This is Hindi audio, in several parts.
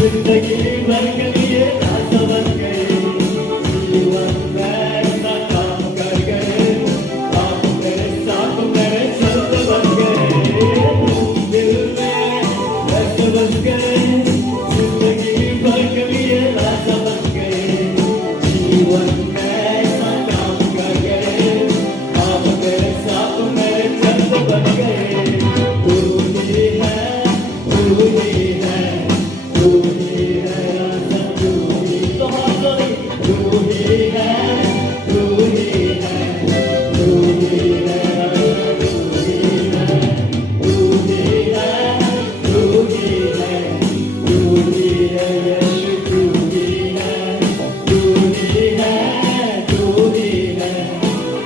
जिंदगी भर के लिए राजा बन गए, जीवन में ऐसा काम कर गए, आप मेरे साथ मेरे संत बन गए, दिल में ऐसे बस गए, जिंदगी भर के लिए राजा बन गए, जीवन में ऐसा काम कर गए, आप मेरे साथ मेरे संत बन गए, तू ही है, तू ही है, तू ही है राजा, तू ही तो हाज़िर, तू ही है, तू ही है, तू ही है राजा, तू ही है, तू ही है, तू ही है, तू ही है यीशु, तू ही है, तू ही है, तू ही है,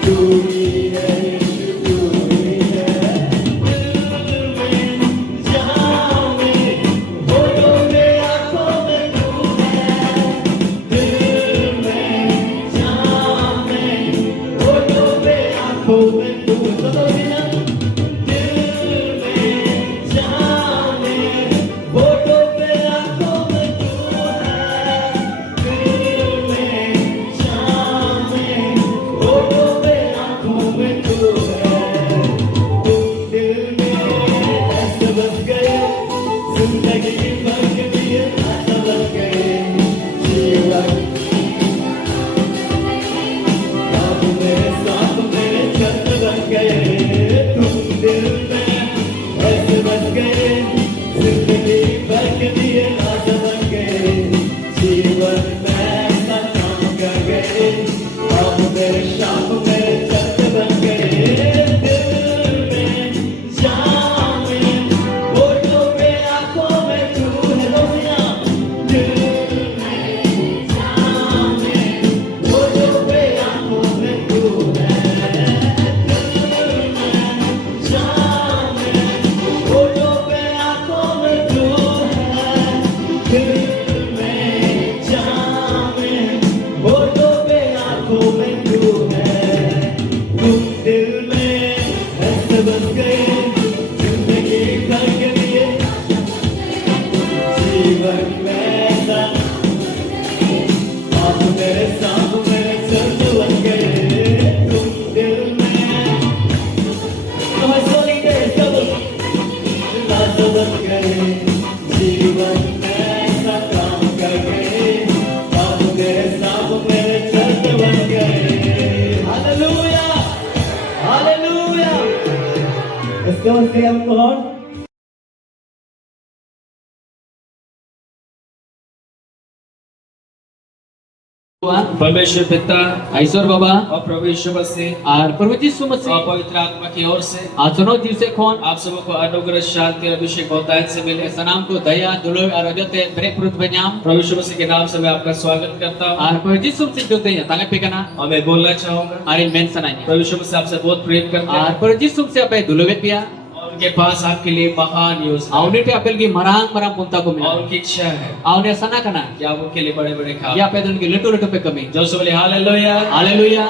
तू ही है यीशु, तू ही है। जहाँ में होठों में आँखों में तू है, दिल में जहाँ में होठों में आँखों में तू है, चलो बिना दिल में जहाँ में होठों में आँखों में तू है, दिल में जहाँ में होठों में आँखों में तू है, तुम दिल में ऐसे बस गए, जिंदगी भर के लिए राजा बन गए, जीवन आप मेरे साथ मेरे संत बन गए, तुम दिल में ऐसे बस गए, जिंदगी भर के लिए राजा बन गए, जीवन में ऐसा काम कर गए, आप मेरे साथ मेरे संत बन गए, दिल में जहाँ में होठों में आँखों में तू है, लोसिया दिल में जहाँ में होठों में आँखों में तू है, दिल में जहाँ में होठों में आँखों में तू है, दिल में जहाँ में होठों में आँखों में तू है, तुम दिल में ऐसे बस गए, जिंदगी भर के लिए जीवन में ऐसा आप मेरे साथ मेरे संत बन गए, तुम दिल में तो मैं सोनी के सब राजा बन गए, जीवन में ऐसा काम कर गए, आप मेरे साथ मेरे संत बन गए, hallelujah, hallelujah. Let's go and say I'm Lord. परमेश्वर पिता ईश्वर बाबा और प्रभु यीशु मसीह और प्रभु यीशु मसीह और पवित्र आत्मा की ओर से आचनो दिवसे खोन आप सबको अनुग्रह शांति और अभिषेक बहुतायत से मिले। सनाम को दया दुलो और अजते ब्रेक प्रुत बन्याम प्रभु यीशु मसीह के नाम से मैं आपका स्वागत करता हूँ और प्रभु यीशु मसीह जो दया तांगे पेकना और मैं बोलना चाहूंगा। और मेन सनाई प्रभु यीशु मसीह आपसे बहुत प्रेम करते और हैं प्रभु यीशु मसीह अपे दुलोवे पिया और उनके पास आपके लिए महान योजना है आवने पे अपेल की मरांग मरांग पुंता को और मिला उनकी इच्छा है आवने सना कना कि आप उनके लिए बड़े बड़े काम या पे उनकी लटो लटो पे कमी जो सब बोले हालेलुया। हालेलुया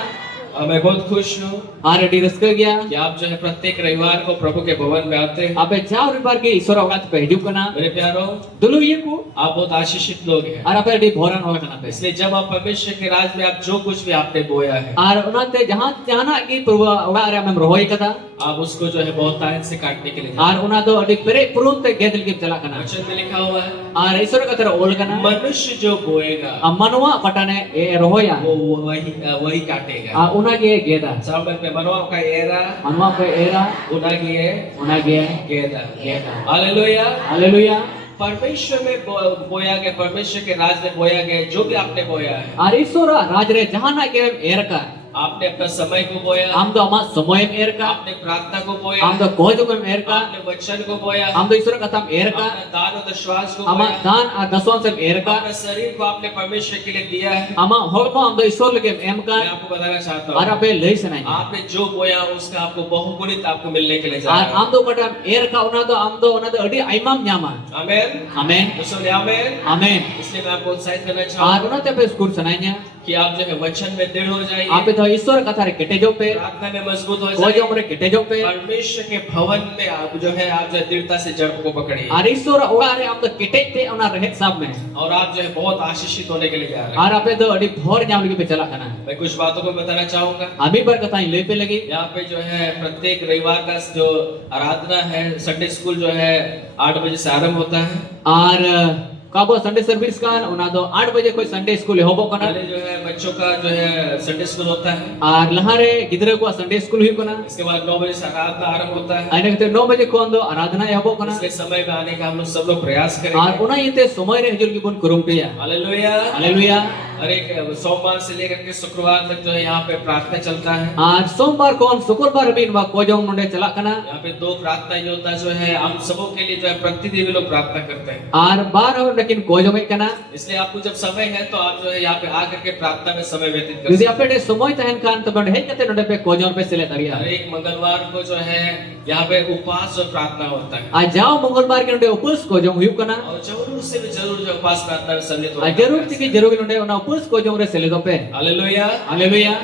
और मैं बहुत खुश हूँ आरे डिरस कर गया कि आप जो है प्रत्येक रविवार को प्रभु के भवन में आते हैं। अपे जाओ रिबार के ईश्वर औगात पे हिजू कना मेरे प्यारों, दुलो ये को आप बहुत आशीषित लोग हैं, और अपे डी भोरन होगा कना पे इसलिए जब आप परमेश्वर के राज में आप जो कुछ भी आपने बोया है और उनाते जहां जहां की प्रभु औगा अरे हम रोई कदा आप उसको जो है बहुतायत से काटने के लिए और उना दो अडी पेरे पुरुंते गेदल के चला कना वचन में लिखा हुआ है और ईश्वर का तेरा ओल कना मनुष्य जो बोएगा अमनवा पटाने ए रोया वो वही काटेगा। आ उना के गेदा सामने पे मनवा का एरा मनवा को एरा उना गे उना गे गेदा। गेदा हालेलुया। हालेलुया परमेश्वर में बोया गया, परमेश्वर के राज में बोया गया जो भी आपने बोया है, और ईश्वर राज रे जहां ना के एरका आपने अपना समय को बोया, हम तो अमा समय एरका आपने प्रार्थना को बोया, हम तो कोज को एरका आपने वचन को बोया, हम तो ईश्वर का तम एरका अपना दान और विश्वास को अमा बोया, दान आ दसवां से एरका अपना शरीर को आपने परमेश्वर के लिए दिया है। अमा होको हम तो ईश्वर लगे एम का मैं आपको बताना चाहता और हूँ अपे लई सनाई आपने जो बोया उसका आपको बहुगुणित आपको मिलने के लिए जा और रहा है। हम तो कटा एरका उना तो हम तो अडी आइमाम न्यामा आमेन। आमेन बोले आमेन। आमेन इसलिए मैं आपको उत्साहित करना और चाहूँगा उना ते पे स्कूल सनाइया कि आप जो है वचन में दृढ़ हो जाइए, आप तो ᱫᱚ ईश्वर कथा रे केटेजो पे प्रार्थना में मजबूत हो कोजोम जाए। रे केटेजो पे परमेश्वर के भवन में आप जो है दृढ़ता से जड़ को पकड़िए और ईश्वर ओड़ा रे आम तो केटेज ते ओना रहत साब में और आप जो है बहुत आशीषित होने के लिए जा रहे हैं। और आपे तो अड़ी भोर जाम लगी पे चला कना मैं कुछ बातों को बताना चाहूंगा। अभी बार कथा ले पे लगी यहाँ पे जो है प्रत्येक रविवार का जो आराधना है, संडे स्कूल जो है 8 बजे से आरंभ होता है। और काबो संडे सर्विस का ओना दो 8 बजे कोई संडे स्कूल होबो कना पहले जो है बच्चों का जो है संडे स्कूल होता है, और लहारे गिदरे को संडे स्कूल हुई कना इसके बाद 9 बजे से आराधना आरंभ होता है। आने के 9 बजे को दो आराधना होबो कना इसके समय में आने का हम लोग सब लोग प्रयास और करेंगे। ओना येते समय रे हजुर की बुन कुरुमटिया हालेलुया। हालेलुया। हर एक सोमवार से लेकर के शुक्रवार तक जो है यहाँ पे प्रार्थना चलता है। और सोमवार को शुक्रवार भी वा कोजोंग नोडे चला कना यहाँ पे 2 प्रार्थना योद्धा जो है हम सबों के लिए जो है प्रतिदिन लोग प्रार्थना करते हैं। और बार और लेकिन कोजोंग कना इसलिए आपको जब समय है तो आप जो है यहाँ पे आकर के प्रार्थना में समय व्यतीत कर यदि सकते आपे समय तहन कान तो बड हे कते नोडे पे कोजोंग पे सेले हैं। तरिया हर एक मंगलवार को जो है यहाँ पे उपवास और प्रार्थना होता है आ जाओ मंगलवार के नोडे उपवास कोजोंग हुई कना और जरूर से भी जरूर जो उपवास प्रार्थना में सम्मिलित आ जरूर थी जरूर नोडे ओना उपवास कोजोंग रे सेले दो पे हालेलुया। हालेलुया।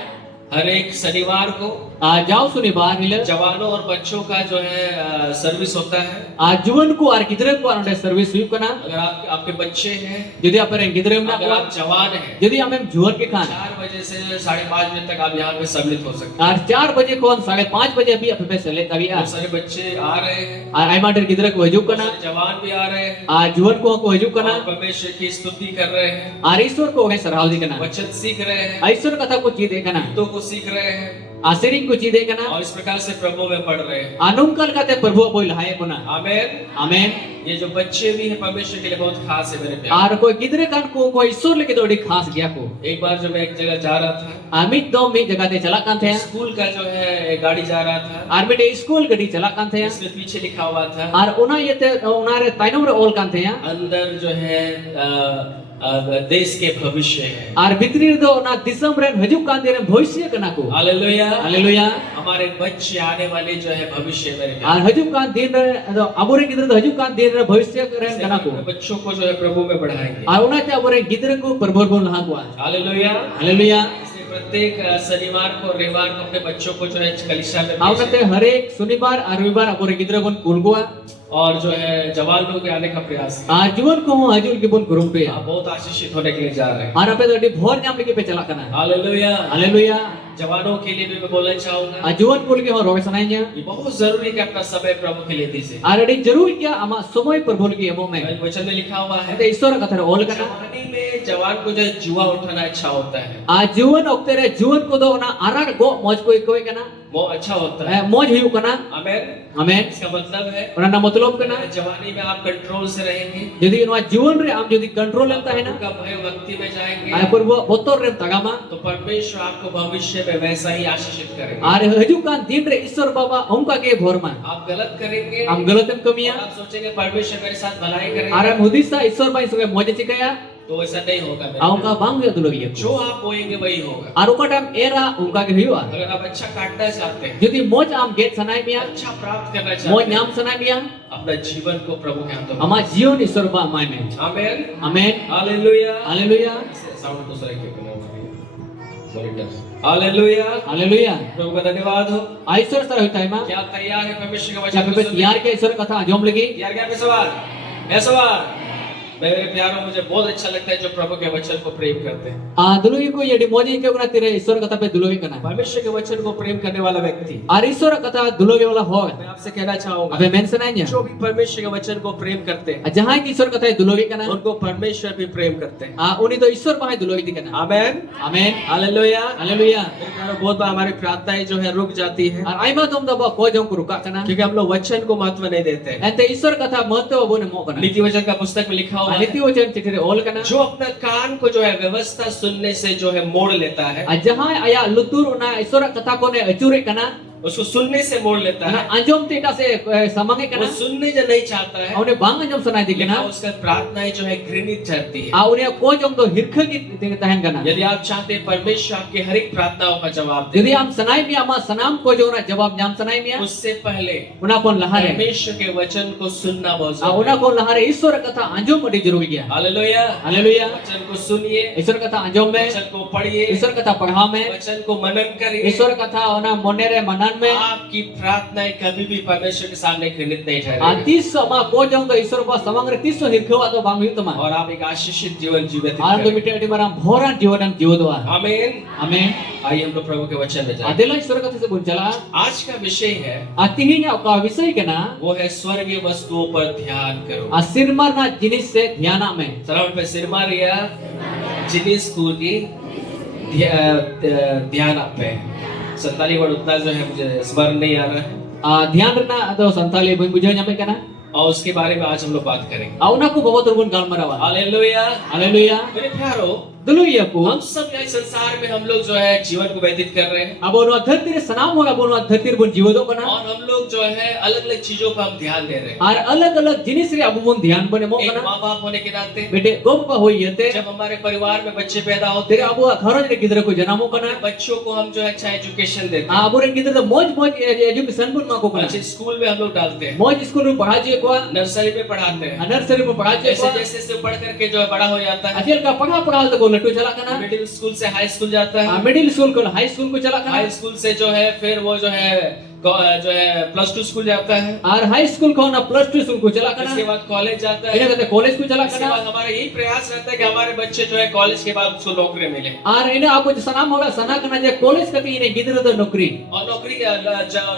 हर एक शनिवार को आ जाओ सुनी बार मिले जवानों और बच्चों का जो है सर्विस होता है। आ जीवन को और किदरे को नोडे सर्विस हुई कना अगर आपके बच्चे हैं, यदि आप रे गिदरे में अगर आप जवान हैं, यदि हमें जुवन के खान 4 बजे से 5:30 बजे तक आप यहाँ पे सम्मिलित हो सकते हैं। और 4 बजे को 5:30 बजे भी आप पे सेले तरिया बहुत सारे बच्चे आ रहे हैं और आई माटर गिदरे को हजु बहुत कना सारे जवान भी आ रहे हैं आ जीवन को हजु कना और परमेश्वर की स्तुति कर रहे हैं, और ईश्वर को सराहना दी कना वचन सीख रहे हैं, ईश्वर कथा को चीज देखना गीतों को सीख रहे हैं आशीर्वाद को चीज देखना और इस प्रकार से प्रभु में पढ़ रहे हैं। अनुमकल कहते प्रभु बोल हाय कोना आमेन। आमेन। ये जो बच्चे भी हैं परमेश्वर के लिए बहुत खास है मेरे प्यारे। और कोई किदरे कान को कोई ईश्वर लेके तो खास गया को एक बार जब मैं एक जगह जा रहा था, अमित दो मी जगह ते चला कान थे स्कूल का जो है गाड़ी जा रहा था, और बेटे स्कूल गडी चला कान थे इसमें पीछे लिखा हुआ था और उना येते उनारे ताइनम रे ओल कान थे अंदर जो है देश के भविष्य है। और भितरी दो ना दिसम रे हजू कान दे भविष्य कना को हालेलुया। हालेलुया। हमारे बच्चे आने वाले जो है भविष्य मेरे प्यारे। और हजू कान दिन रे अबोरे गिदरे दो हजू कान दिन रे भविष्य रे इसलिए कना को हम अपने बच्चों को जो है प्रभु में बढ़ाएंगे। और उना ते अबोरे गिदरे को प्रभु बोल ना को हालेलुया। हालेलुया। इसलिए प्रत्येक शनिवार को रविवार को अपने बच्चों को जो है कलीसिया में आउ भेजें। कहते हर एक शनिवार और रविवार अबोरे गिदरे कोन कुलगुआ और जो है जवान लोग आने का प्रयास करें। आ जीवन को हजूल के बोल गुरुम पे आप बहुत आशीषित होने के लिए जा रहे हैं। और पे तो भोर जाम लेके पे चला कना हालेलुया। हालेलुया। जवानों के लिए भी मैं बोलना चाहूंगा, आ जीवन बोल के हो रोवे सनाइया ये बहुत जरूरी है कि अपना समय प्रभु के लिए दीजिए। और एडी जरूर क्या आमा समय पर बोल के एमो में वचन में लिखा हुआ है, ते ईश्वर कथा रे ओल कना जवानी में जवान को जो है जुआ उठाना अच्छा होता है, आ जीवन ओक्ते रे जीवन को दो ना आरार गो मौज कोई कना वो अच्छा होता है। मौज हुई कना आमेन। आमेन। इसका मतलब है ओना ना मतलब कना जवानी में आप कंट्रोल से रहेंगे, यदि इनवा जीवन रे आम यदि कंट्रोल लेता है ना का भय भक्ति में जाएंगे, आ पर वो बोतोर रे तगामा तो परमेश्वर आपको भविष्य में वैसा ही आशीषित करेंगे। और हजू कान दिन रे ईश्वर बाबा हमका के भोर में आप गलत करेंगे, हम गलतम कमिया और आप सोचेंगे परमेश्वर मेरे साथ भलाई और करेगा, हम हुदिसा ईश्वर भाई संगे मौज चिकाया तो ऐसा नहीं होगा मेरे आउका प्यारे। बांग दिया दुलोगिया जो आप बोएंगे वही होगा। और ओका टाइम एरा उनका के हुआ अगर आप अच्छा काटना चाहते हैं, यदि मौज आम गेट सनाई मिया अच्छा प्राप्त करना मौज चाहते हैं, नाम सनाई मिया अपना जीवन को प्रभु के हाथों में। हमारा जीवन ईश्वर बा माय में आमेन। आमेन। हालेलुया। हालेलुया। साउंड दूसरा के मॉनिटर। हालेलुया। हालेलुया। प्रभु का धन्यवाद हो। ईश्वर सर होता है मां क्या आप तैयार है परमेश्वर का क्या वचन पे को सुनने? यार के ईश्वर कथा जोम लगी यार क्या पे सवाल है सवाल। मेरे प्यारों, मुझे बहुत अच्छा लगता है जो प्रभु के वचन को प्रेम करते हैं। दुलोगी को यदि मौजी के गुना तेरे ईश्वर कथा पे दुलोगी करना परमेश्वर के वचन को प्रेम करने वाला व्यक्ति, और ईश्वर कथा दुलोगी वाला हो मैं आपसे कहना चाहूंगा, अबे मेंशन है जो भी परमेश्वर के वचन को प्रेम करते हैं जहां की ईश्वर कथा दुलोगी करना उनको परमेश्वर भी प्रेम करते हैं। उन्हीं तो ईश्वर बाय दुलोगी दिखना आमेन। आमेन। हालेलुया। हालेलुया। मेरे प्यारों, बहुत बार हमारी प्रार्थनाएं जो है रुक जाती है और आइमा तुम तो को जों को रुका करना क्योंकि हम लोग वचन को महत्व नहीं देते हैं। एंते ईश्वर कथा महत्व बोने मो करना नीति वचन का पुस्तक में लिखा हुआ है, नीति वचन चिट्ठी रे ओल करना जो अपना कान को जो है व्यवस्था सुनने से जो है मोड़ लेता है, जहां आया लुतुर उना ईश्वर कथा को ने अचुरे करना उसको सुनने से मोड़ लेता Ana है, anjom te ita se samange वो kana. सुनने जो नहीं चाहता है, Aune bang anjom sanai di लेकिन kana. उसका प्रार्थनाएं जो है घृणित ठहरती है। Aune ko jom do hirkha ki tahan kana. यदि आप चाहते हैं परमेश्वर आपके हर एक प्रार्थनाओं का जवाब दे, Jadi am sanai mi ama sanam ko jo na jawab nyam sanai mi. उससे पहले Una kon lahare. परमेश्वर के वचन को सुनना बहुत Una जरूरी है। kon lahare ईश्वर कथा anjom adi jaruri gya. Hallelujah, Hallelujah. वचन को सुनिए, ईश्वर कथा anjom में. वचन को पढ़िए, ईश्वर कथा पढ़ा में. वचन को मनन करिए। ईश्वर कथा ona monere manan में. आपकी प्रार्थनाएं कभी भी परमेश्वर के सामने घृणित नहीं ठहरेगी, Atis sama ko jom do ईश्वर को samangre tiso hirkha atau bang hiu tama. और आप एक आशीषित जीवन जीवित Alam do करेंगे। mite adi maram bhoran jiwanan jiwadwa. आमीन। Amen. आइए हम लोग प्रभु के वचन में जाएं। Adela ईश्वर कथा से buncala. आज का विषय है, Atihinya ka विषय kana. वो है स्वर्गीय वस्तुओं पर ध्यान करो। Asirmar na jinis se ध्याना में. सरल पे सिर मारिया, जिनिस को की ध्यान आप पे। संताली वर्ड उतना जो है मुझे स्मरण नहीं आ रहा है, ध्यान रखना atau santali bujuh nyampe kana. और उसके बारे में आज हम लोग बात करेंगे। Auna ko bawa turun galmarawa. Hallelujah. Haleluya. मेरे प्यारो, Dulu ya ku. हम सब इस संसार में हम लोग जो है जीवन को व्यतीत कर रहे हैं, Abo no adhartir sanam ho abo no adhartir bun jiwado kana. और हम लोग जो है अलग अलग चीजों पर हम ध्यान दे रहे हैं। Ar alag alag jinis re abu bun ध्यान bane mo एक kana. माँ बाप होने के नाते Bete gom pa hoi yate. जब हमारे परिवार में बच्चे पैदा होते Tere हैं, abu gharon re gidra ko janamo kana. बच्चों को हम जो है अच्छा एजुकेशन देते हैं, Abu re gidra to moj education bun ma ko kana. अच्छे स्कूल में हम लोग डालते हैं, Moj school ru padha je ko. Nursery में पढ़ाते हैं। Nursery में पढ़ा जे जैसे को. जैसे से पढ़ करके जो है बड़ा हो जाता है, Ajal ka पढ़ा तो को लट्टू चला kana. मिडिल स्कूल से हाई स्कूल जाता है, Middle school को high school को चला kana. हाई स्कूल से जो है फिर वो जो है प्लस टू स्कूल जाता है, और हाई स्कूल को ना प्लस टू स्कूल को चला इसके करना. बाद कॉलेज जाता इन्हें है, कहते कॉलेज को चला इसके करना. बाद हमारा यही प्रयास रहता है कि हमारे बच्चे जो है कॉलेज के बाद उसको नौकरी मिले, और इन्हें आपको जो सनाम होगा सना करना जो कॉलेज करती इन्हें गिदरे तो नौकरी. और नौकरी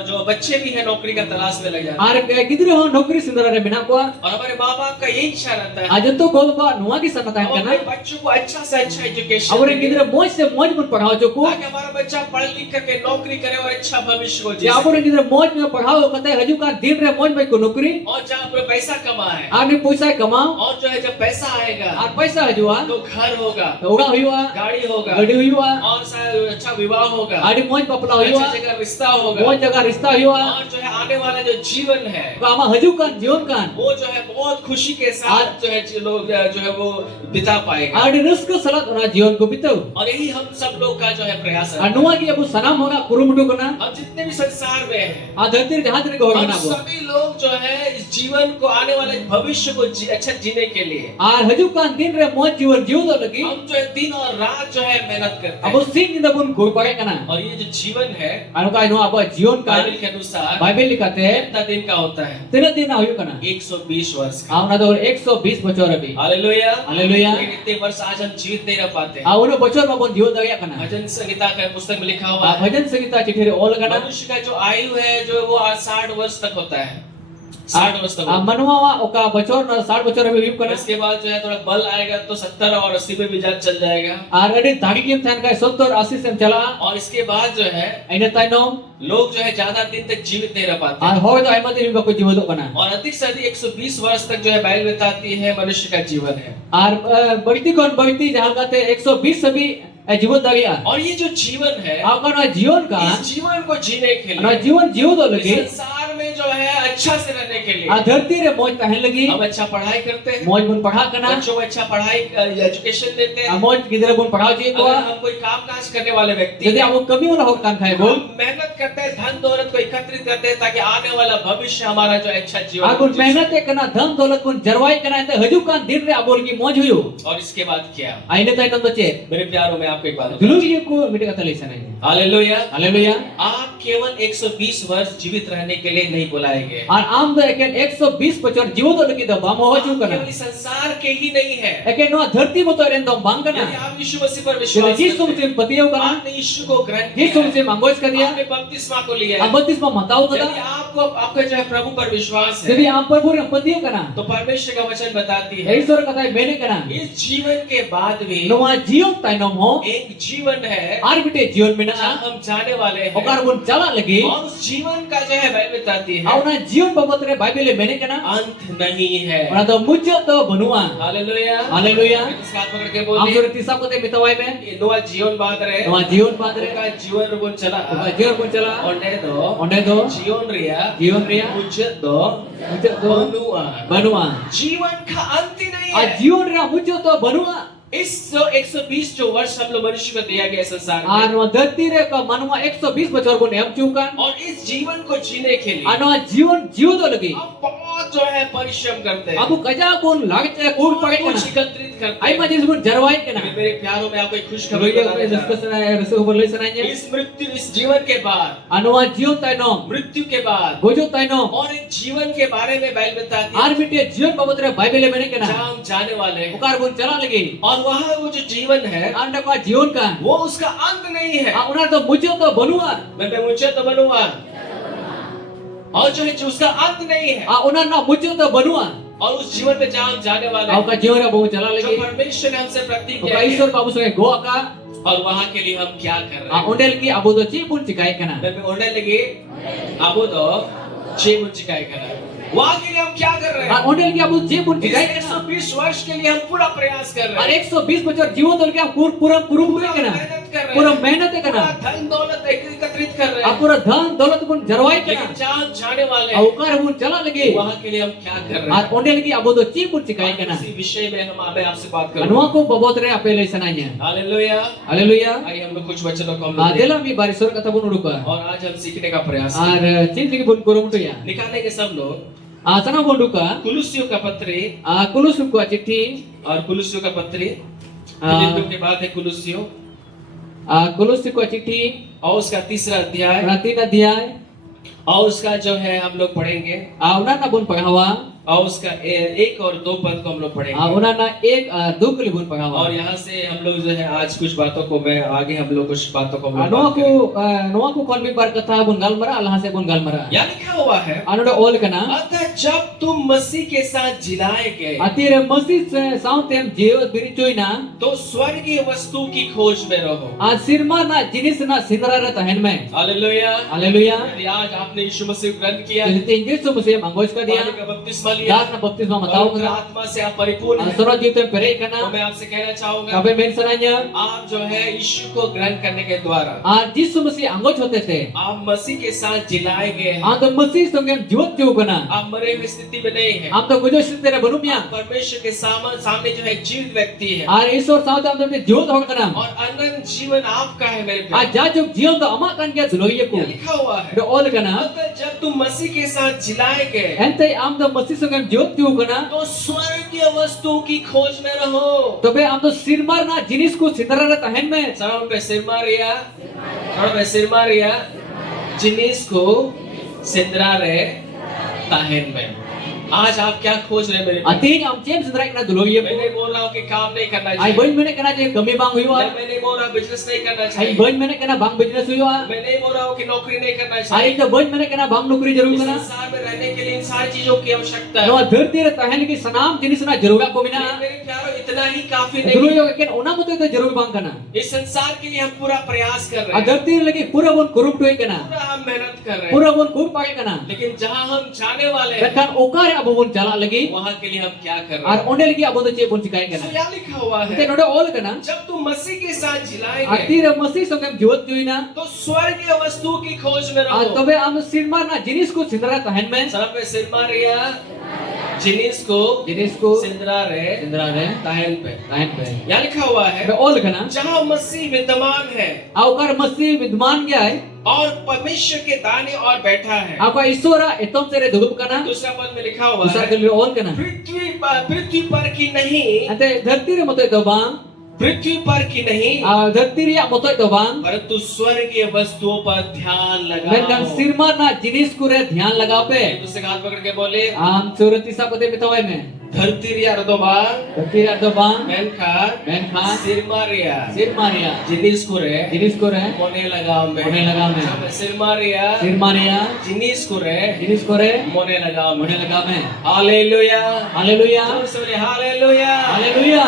जो बच्चे भी है नौकरी का तलाश में लग जाते हैं। और गिदरे हो नौकरी सिंदरा रे बिना को. और हमारे माँ बाप का यही इच्छा रहता है आज तो को बा नुआ की सनता है हम करना. अपने बच्चों को अच्छा से अच्छा एजुकेशन और गिदरे मौज से मौज में पढ़ाओ जो को. ताकि हमारा बच्चा पढ़ लिख करके नौकरी करे और अच्छा भविष्य को जी या और गिदरे मौज में पढ़ाओ कहते हैं हजू का दिन रे मौज में को नौकरी. और जहाँ पर पैसा कमाए, आपने पैसा कमाओ और जो है जब पैसा आएगा और पैसा हजुआ तो घर होगा, तो उड़ा हुआ गाड़ी होगा, गड़ी हुआ और शायद अच्छा विवाह होगा, आड़ी मौज पपला हुआ अच्छी जगह रिश्ता होगा, मौज जगह रिश्ता हुआ. और जो है आने वाला जो जीवन है तो आमा हजू का जीवन का वो जो है बहुत खुशी के साथ जो है लोग जो है वो बिता पाएगा। आड़ी रिस्क सलात ना जीवन को बिताओ. और यही हम सब लोग का जो है प्रयास है। अनुआ की अब सनाम होगा कुरुमुटु करना. हम जितने भी संसार में हैं, आधरतिर जहां तेरे को होगा हम ना वो. सभी लोग जो है इस जीवन को आने वाले भविष्य को अच्छा जीने के लिए आर हजू का दिन रे मौज जीवन जीव तो लगी. हम जो है दिन और रात जो है मेहनत करते अब हैं। सिंह निंदा बुन कोई पड़े करना. और ये जो जीवन है अनुका इनो अब जीवन का बाइबल के अनुसार बाइबल लिखते हैं कितना दिन का होता है? 3 दिन हुई करना. 120 वर्ष का। आवना तो 120 बचोर अभी. हालेलुया। हालेलुया. लेकिन इतने वर्ष आज हम जीवित नहीं रह पाते। आवनो बचोर में बुन जीवन दया करना. भजन संहिता का पुस्तक में लिखा हुआ है, भजन संगीता चिट्ठी रे ओल करना. मनुष्य का जो आयु है जो वो 60 वर्ष तक होता है, 60 वर्ष तक होता है। मनवा ओका बचोर 60 बचोर अभी हुई करना. इसके बाद जो है थोड़ा बल आएगा तो 70 और 80 पे भी जा चल जाएगा। आर अड़ी धागी के थान का 70 80 से चला. और इसके बाद जो है इने ताइनो लोग जो है ज्यादा दिन तक जीवित नहीं रह पाते। आर हो तो आइमा दिन को जीवन तो करना. और अधिक से अधिक 120 वर्ष तक जो है बाइबल बताती है मनुष्य का जीवन है। आर बढ़ती कौन बढ़ती जहां कहते 120 सभी जीवन दरिया. और ये जो जीवन है, आपका ना जीवन का इस जीवन को जीने के ना लिए, जीवन जीव तो इस लगे. संसार में जो है अच्छा से रहने के लिए धरती रे मौज पहन लगी. हम अच्छा पढ़ाई करते हैं, मौज बुन पढ़ा करना. बच्चों को अच्छा पढ़ाई एजुकेशन देते हैं। मौज किधर बुन पढ़ाओ जी को. अगर हम कोई काम काज करने वाले व्यक्ति यदि हैं, आपको कमी वाला हो काम खाए बोल. हम मेहनत करते हैं, धन दौलत को एकत्रित करते हैं ताकि आने वाला भविष्य हमारा जो अच्छा जीवन आप हो उन जिससे- मेहनत करना धन दौलत बुन जरवाई करना है हजू का दिन रे बोल की मौज हुई. और इसके बाद क्या? आइने ताई नंद चे मेरे प्यारों में आपको एक बात दुलु ये को मिटे का तले सने. हालेलुया। हालेलुया. आप केवल 120 वर्ष जीवित रहने के लिए नहीं बुलाए गए। और आम तो एक 120 बचोर जीवन तो लगी तो बाम हो आप जू करना. केवल इस संसार के ही नहीं है। एक नो धरती में तो रेन तो बांग यदि करना. आप यीशु मसीह पर यदि विश्वास जीसु करते हैं, मसीह पतियो करना. आपने यीशु को ग्रहण जीसु किया है, मसीह मंगोस कर दिया. आपने बपतिस्मा को लिया है, अब 32 में मताओ यदि कदा. आपको आपके जो है प्रभु पर विश्वास है यदि आप प्रभु रे पतियो करना. तो परमेश्वर का वचन बताती है ईश्वर कथा मैंने करना. इस जीवन के बाद भी नवा जीवन ताइनम हो. एक जीवन है आर बिटे जीवन में जहाँ ना हम जाने वाले हैं। ओकार बुन चला लगी. और उस जीवन का जो है बाइबल बताती है आवना जीवन बाबत रे बाइबल मैंने करना. अंत नहीं है। और तो मुझे तो बनुआ. हालेलुया। हालेलुया. इसका हाथ पकड़ के हम बोलिए, जो तीसरा को ते मितवाई में ये नवा जीवन बात रहे, नवा जीवन पाद रे. उनका जीवन रुन चला, जीवन बुन चला चला onde do onde do jion ria जीवन रिया mujud do मुझे तो banua बनुआ जीवन का अंत ही नहीं आ है जीवन रिया मुझे तो बनुआ इस जो 120 जो वर्ष हम लोग मनुष्य को दिया गया संसार आ में नो धरती रे का मनवा 120 बचर को नेम चुकान और इस जीवन को जीने के लिए आ नो जीवन जीव तो लगी हम बहुत जो है परिश्रम करते हैं अब कजा कोन लागते कोन पड़े कुछ कना एकत्रित करते आई हैं मजे सुन जरवाई कना मेरे प्यारों में आपको एक खुश खबर रोइए बताने जा डिस्कस रहा हूं। रसो बोले सनाइए इस मृत्यु इस जीवन के बाद अनवा जीवन तैनो मृत्यु के बाद गोजो तैनो और एक जीवन के बारे में बाइबल बताती है आर मिटे जीवन बाबत रे बाइबल में कना जहाँ हम जाने वाले हैं उकार बोन चला लगी और वहाँ वो जो जीवन है अंड का जीवन का वो उसका अंत नहीं है आ उना तो मुझे तो बनुआ मैं मुझे तो बनूंगा और जो है जो उसका अंत नहीं है आ उना ना मुझे तो बनुआ और उस जीवन में जहाँ हम जाने वाले आ हैं का जीवन रे बहु चला जो लगी परमेश्वर ने हमसे प्रतिज्ञा उका की ईश्वर बाबू से गो का और वहाँ के लिए हम क्या कर आ रहे हैं उंडेल की अबो तो ची पुन चिकाई कना मैं ओढ़ने लगी अब तो 6 मुझे क्या करना वहाँ के लिए हम क्या कर रहे आ हैं उंडेल की अबो ची पुन इस चिकाई कना 120 वर्ष के लिए हम पूरा प्रयास कर और रहे हैं 120 बचर जीवन तो क्या पूरा कुरुम पूरा कना मेहनत कर रहे पूरा हैं मेहनत पूरा कना धन दौलत एकत्रित कर रहे आ हैं पूरा धन दौलत कुन जरवाई कना लेकिन जहाँ हम जाने वाले आ हैं उकार बुन चला लगी वहाँ के लिए हम क्या कर रहे आ हैं उंडेल की अबो तो ची पुन चिकाई कना इसी विषय में हम आपसे बात अनवा करेंगे को बबोत रे अपेले सनाइए हालेलुया हालेलुया आइए हम लोग कुछ वचनों को हम आ लोग देला मी बारिशोर कथा बुन उडुका देखें। और आज हम सीखने का प्रयास और करें। चिंतली बुन कोरमुटुया निकालेंगे सब लोग आ सना बुंडुका कुलुसियों का पत्री आ कुलुसु को चिट्ठी और कुलुसियों का पत्री हाँ। फिलिपियों के बाद है कुलुसियों आ कुलुसु को चिट्ठी और उसका 3रा अध्याय तीन अध्याय और उसका जो है हम लोग पढ़ेंगे आ उना ना बुन पढ़ावा और उसका 1 और 2 पद को हम लोग आ पढ़ेंगे उना ना एक दो के लिए बुन पढ़ावा और यहाँ से हम लोग जो है आज कुछ बातों को मैं आगे हम लोग कुछ बातों को हम आ लोग नोआ बात करेंगे। को नोआ को कौन भी बार कथा बुन गालमरा अल्लाह से बुन गालमरा यहाँ लिखा हुआ है आनोडे ओल कना अतः जब तुम मसीह के साथ जिलाए गए अतीरे मसीह से साउतेम जीव बिरिचोइना तो स्वर्गीय वस्तु की खोज में रहो आ सिरमा ना जिनिस ना सिंदरा तहन में हालेलुया हालेलुया यदि आज आपने यीशु मसीह को ग्रहण किया जैसे इंजील मुझे मंगोज का दिया पानी का बपतिस्मा लिया दास ना बपतिस्मा बताओ पवित्र आत्मा से आप परिपूर्ण हैं। सुनो जीते पेरे कना तो मैं आपसे कहना चाहूंगा कबे मेन सनाया आप जो है यीशु को ग्रहण करने के द्वारा और जिस मसीह अंगोच होते थे आप मसीह के साथ जिलाए गए हैं आ तो मसीह संगे जीवत जीव कना आप मरे हुए स्थिति में नहीं है आप तो गुजो सिद्धे रे बनुमिया परमेश्वर के सामने जो है एक जीवित व्यक्ति है और ईश्वर साथ हम तो जीवत हो कना और अनंत जीवन आपका है मेरे आ प्यारे। जा जो जीवन तो अमा कन के धलोइए को यहाँ लिखा हुआ है रे ओल कना अतः जब तुम मसीह के साथ जिलाए गए एंते आम तो मसीह संगे जीवत जीव कना तो स्वर्गीय वस्तु की खोज में रहो तो बे आम तो सिरमार ना जिनिस को सिंदरा रे तहन में सड़क पे सिर मारिया सड़क पे सिर मारिया जिनिस को सिंदरा रे ताहन में आज आप क्या खोज रहे हैं मेरे प्यारे? अतीन आम चेम सिंदरा कना धलोइए मैं नहीं बोल रहा हूँ कि काम नहीं करना आई चाहिए बन मैंने कना जे कमी बांग हुई मैं नहीं बोल रहा बिजनेस नहीं करना आई चाहिए बन मैंने कना बांग बिजनेस हुई मैं नहीं बोल रहा हूँ कि नौकरी नहीं करना आई चाहिए तो बन मैंने कना बांग नौकरी जरूर इस कना संसार में रहने के लिए इन सारी चीजों की आवश्यकता नो है धरती रे तहन की सनाम जिनिस ना जरूर को बिना लेकिन मेरे प्यारों इतना ही काफी जरूर नहीं यो के ओना मते तो जरूर बांग कना इस संसार के लिए हम पूरा प्रयास कर रहे आ हैं धरती रे लगी पूरा वन कुरुप टोय कना पूरा हम मेहनत कर रहे हैं पूरा वन कुरुप पाए कना लेकिन जहाँ हम जाने वाले हैं कन ओकार अब वन चला लगी वहाँ के लिए हम क्या कर रहे और हैं ओंडे लगी अब तो चे बन चिकाय तो कना यहाँ लिखा हुआ ते है नोडे ओल कना जब तुम मसीह के साथ जिलाए गए अति रे मसीह संगे जीवत जोइना तो स्वर्गीय वस्तु की खोज में आ रहो तबे आम सिरमा ना जिनिस को सिंदरा तहन में सर पे सिर मारिया जिनिस को जिनिस को सिंदरा रे सिंदरा रे ताहन पे तहन पे यहाँ लिखा हुआ है बे ओल कना जहाँ मसीह विद्यमान है आ ओकार मसीह विद्यमान गया है और परमेश्वर के दाने और बैठा है आपका ईश्वर एतम तेरे दुगुप कना दूसरा पद में लिखा हुआ दूसरा है के लिए ओल कना पृथ्वी पर की नहीं अंते धरती रे मते तो बांग पृथ्वी पर की नहीं धरती रे मते तो बांग परंतु स्वर्गीय वस्तुओं पर ध्यान मेनकान लगाओ सिरमा ना जिनिस को रे ध्यान लगा पे दूसरे हाथ पकड़ के बोले आम चौरती सा पते बितावे में धरती रिया रदोबा धरती रे तो बांग मैनखार मैनखार सिर मारिया सिर मारिया जिनिस को रे जिनिस को रे मोने लगाओ में मोने लगाओ में। सिर मारिया सिर मारिया जिनिस को रे जिनिस को रे मोने लगाओ में मोने लगा में हालेलुया हालेलुया जोर से बोले हालेलुया हालेलुया